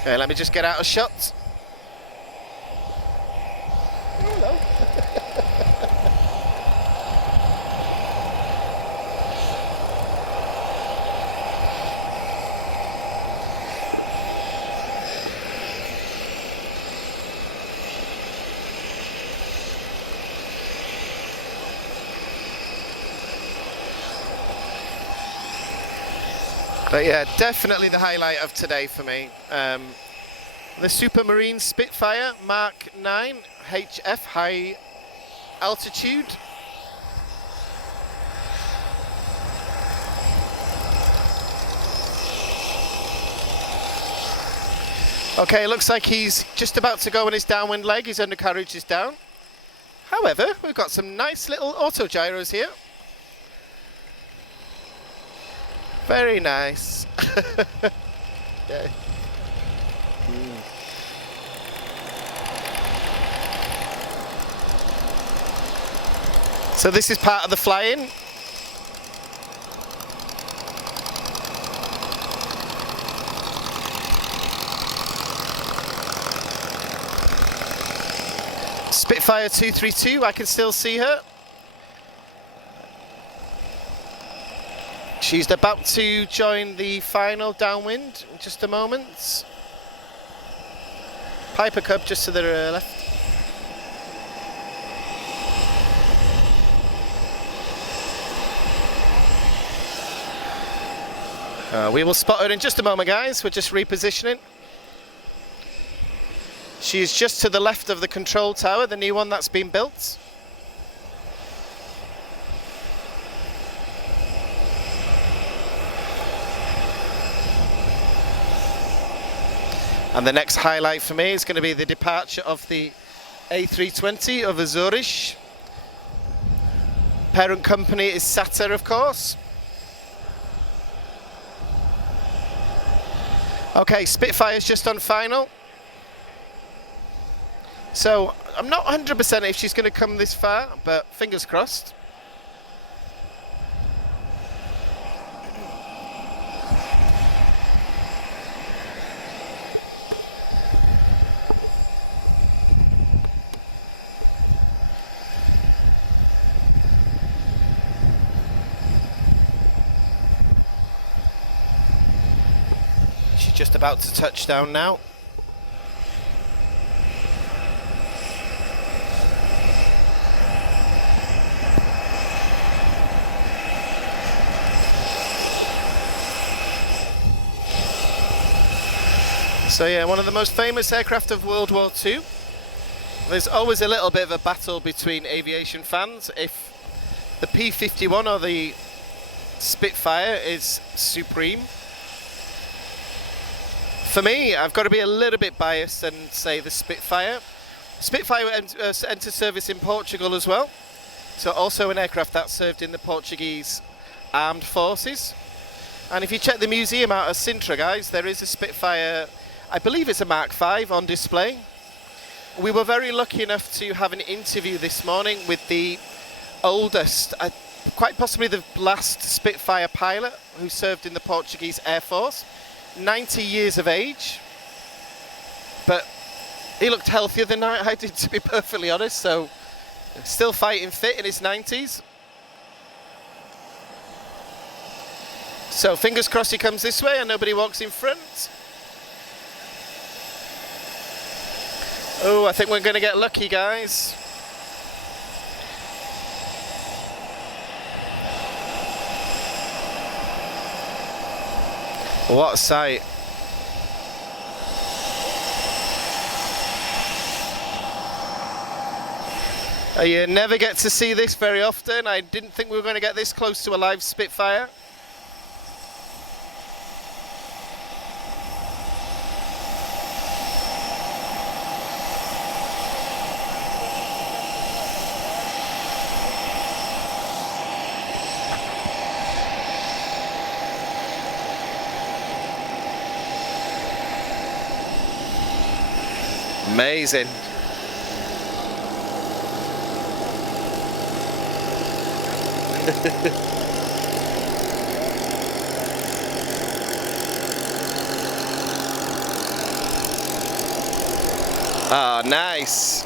Okay, let me just get out of shot. Hello. But yeah, definitely the highlight of today for me. The Supermarine Spitfire Mark 9 HF high altitude. Okay, looks like he's just about to go on his downwind leg. His undercarriage is down. However, we've got some nice little auto gyros here. Very nice. Okay. So this is part of the fly-in. Spitfire 232, I can still see her. She's about to join the final downwind in just a moment. Piper Cub just to the left. We will spot her in just a moment, guys. We're just repositioning. She is just to the left of the control tower, the new one that's been built. And the next highlight for me is going to be the departure of the A320 of Azores. Parent company is SATA, of course. Okay, Spitfire's just on final. So I'm not 100% if she's going to come this far, but fingers crossed. She's just about to touch down now. So yeah, one of the most famous aircraft of World War II. There's always a little bit of a battle between aviation fans if the P-51 or the Spitfire is supreme. For me, I've got to be a little bit biased and say the Spitfire. Spitfire entered service in Portugal as well. So also an aircraft that served in the Portuguese armed forces. And if you check the museum out of Sintra, guys, there is a Spitfire, I believe it's a Mark V on display. We were very lucky enough to have an interview this morning with the oldest, quite possibly the last Spitfire pilot who served in the Portuguese Air Force. 90 years of age, but he looked healthier than I did, to be perfectly honest, so still fighting fit in his 90s. So fingers crossed he comes this way and nobody walks in front. Oh, I think we're going to get lucky, guys. What a sight. You never get to see this very often. I didn't think we were going to get this close to a live Spitfire. Amazing. Ah, nice.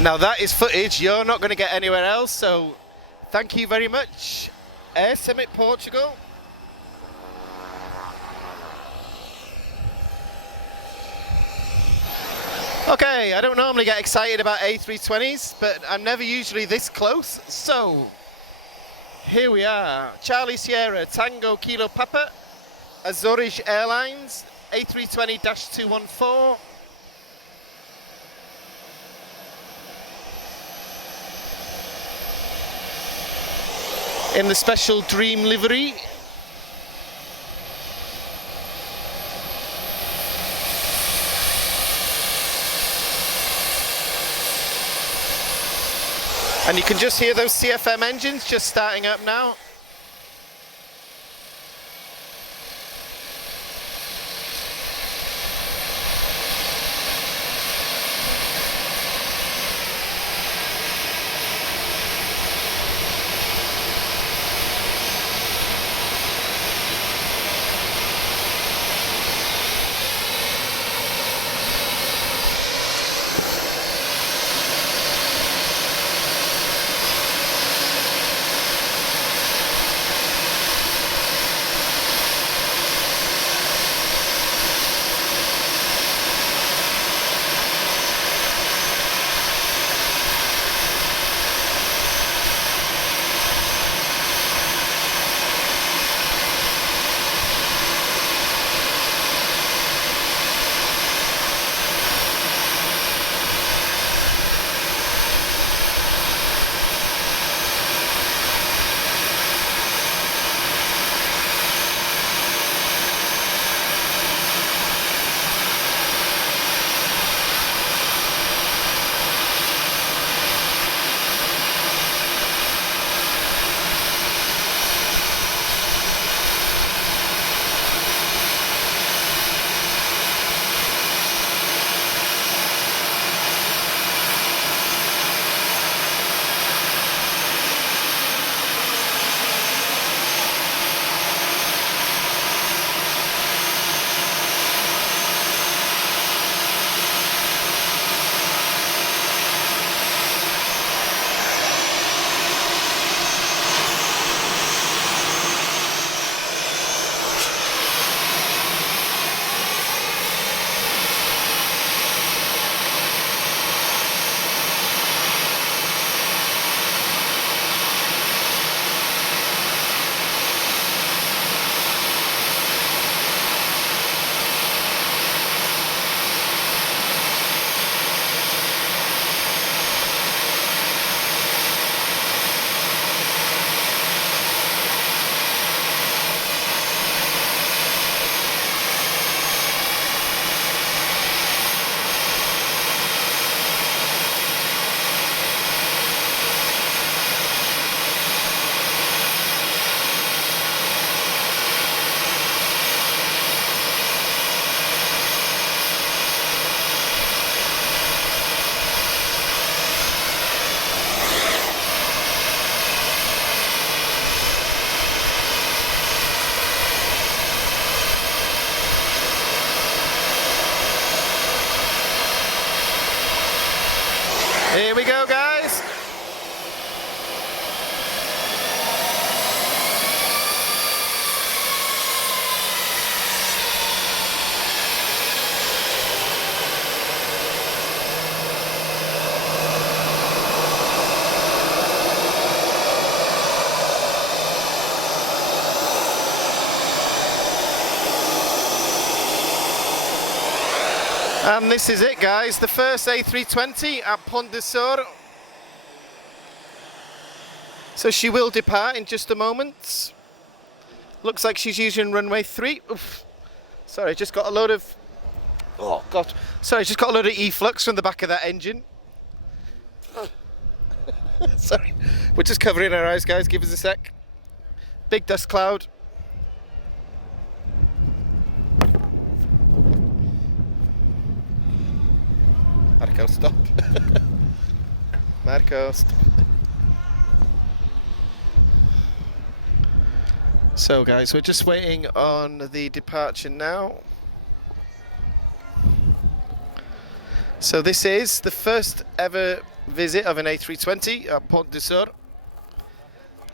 Now that is footage you're not going to get anywhere else, so thank you very much, Air Summit Portugal. Okay, I don't normally get excited about A320s, but I'm never usually this close, so here we are. Charlie Sierra Tango Kilo Papa, Azores Airlines, A320-214. In the special Dream livery. And you can just hear those CFM engines just starting up now. Here we go, guys. And this is it, guys, the first A320 at Ponte de Sor. So she will depart in just a moment. Looks like she's using runway 3. Oof. Sorry, just got a load of... Oh, God. Sorry, just got a load of efflux from the back of that engine. Oh. Sorry. We're just covering our eyes, guys. Give us a sec. Big dust cloud. Marco, stop. Marco, stop. So guys, we're just waiting on the departure now. So this is the first ever visit of an A320 at Ponte de Sor.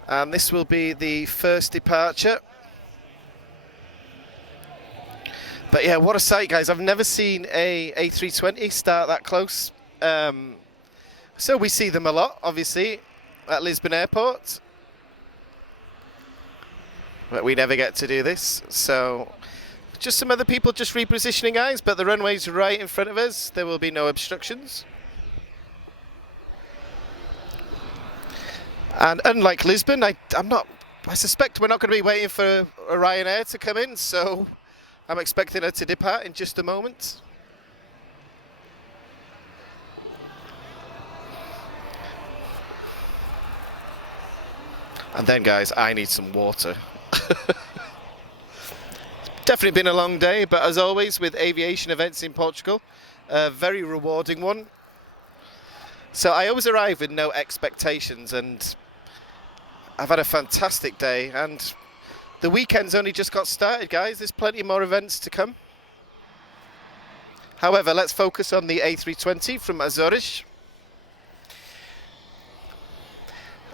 And this will be the first departure. But yeah, what a sight, guys. I've never seen a A320 start that close. So we see them a lot, obviously, at Lisbon Airport. But we never get to do this. So just some other people just repositioning, guys, but the runway's right in front of us. There will be no obstructions. And unlike Lisbon, I suspect we're not going to be waiting for a Ryanair to come in, so I'm expecting her to depart in just a moment. And then, guys, I need some water. Definitely been a long day, but as always with aviation events in Portugal, a very rewarding one. So I always arrive with no expectations, and I've had a fantastic day, and the weekend's only just got started, guys. There's plenty more events to come. However, let's focus on the A320 from Azores.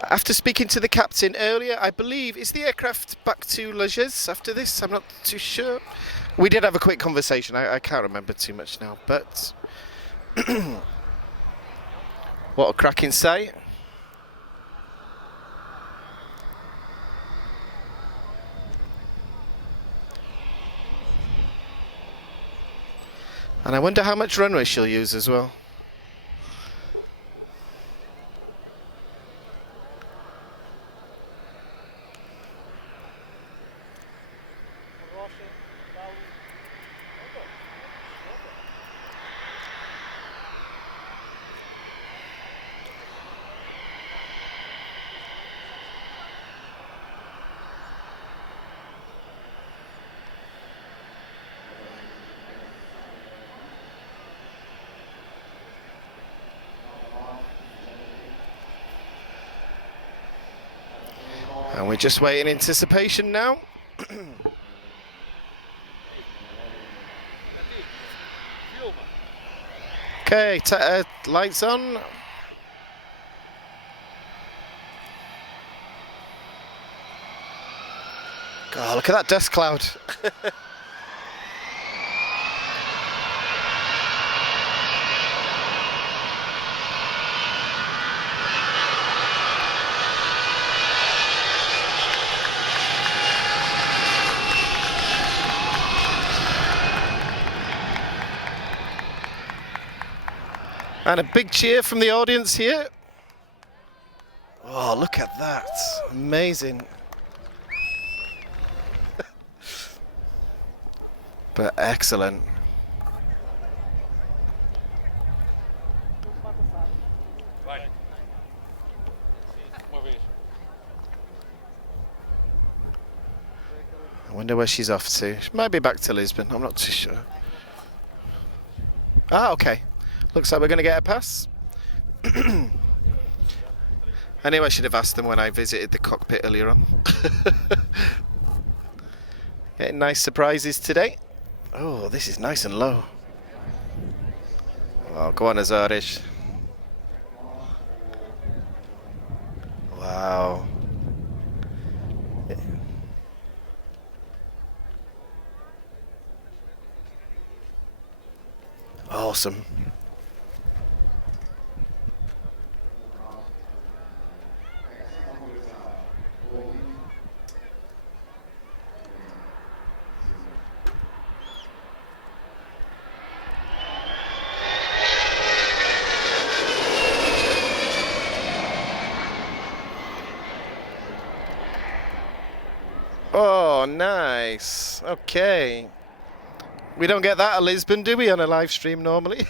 After speaking to the captain earlier, I believe, is the aircraft back to Lagez after this? I'm not too sure. We did have a quick conversation. I can't remember too much now, but what a cracking sight. And I wonder how much runway she'll use as well. And we're just waiting in anticipation now. Okay, lights on. God, look at that dust cloud. And a big cheer from the audience here. Oh, look at that. Amazing. But excellent. I wonder where she's off to. She might be back to Lisbon. I'm not too sure. Ah, okay. Looks like we're going to get a pass. I knew I should have asked them when I visited the cockpit earlier on. Getting nice surprises today. Oh, this is nice and low. Oh, go on, Azores. Wow. Awesome. Oh, nice. Okay. We don't get that at Lisbon, do we, on a live stream normally?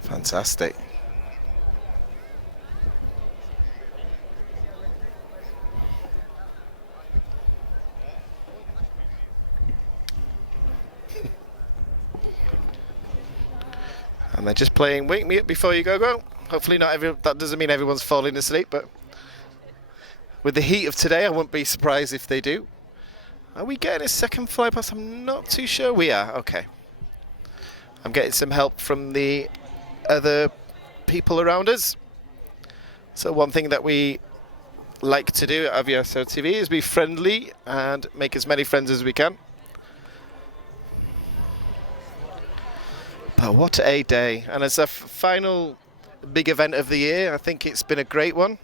Fantastic. And they're just playing Wake Me Up Before You Go Go. Hopefully not that doesn't mean everyone's falling asleep, but with the heat of today, I wouldn't be surprised if they do. Are we getting a second fly pass? I'm not too sure we are. Okay. I'm getting some help from the other people around us. So one thing that we like to do at Aviaso TV is be friendly and make as many friends as we can. But what a day. And as a final big event of the year, I think it's been a great one.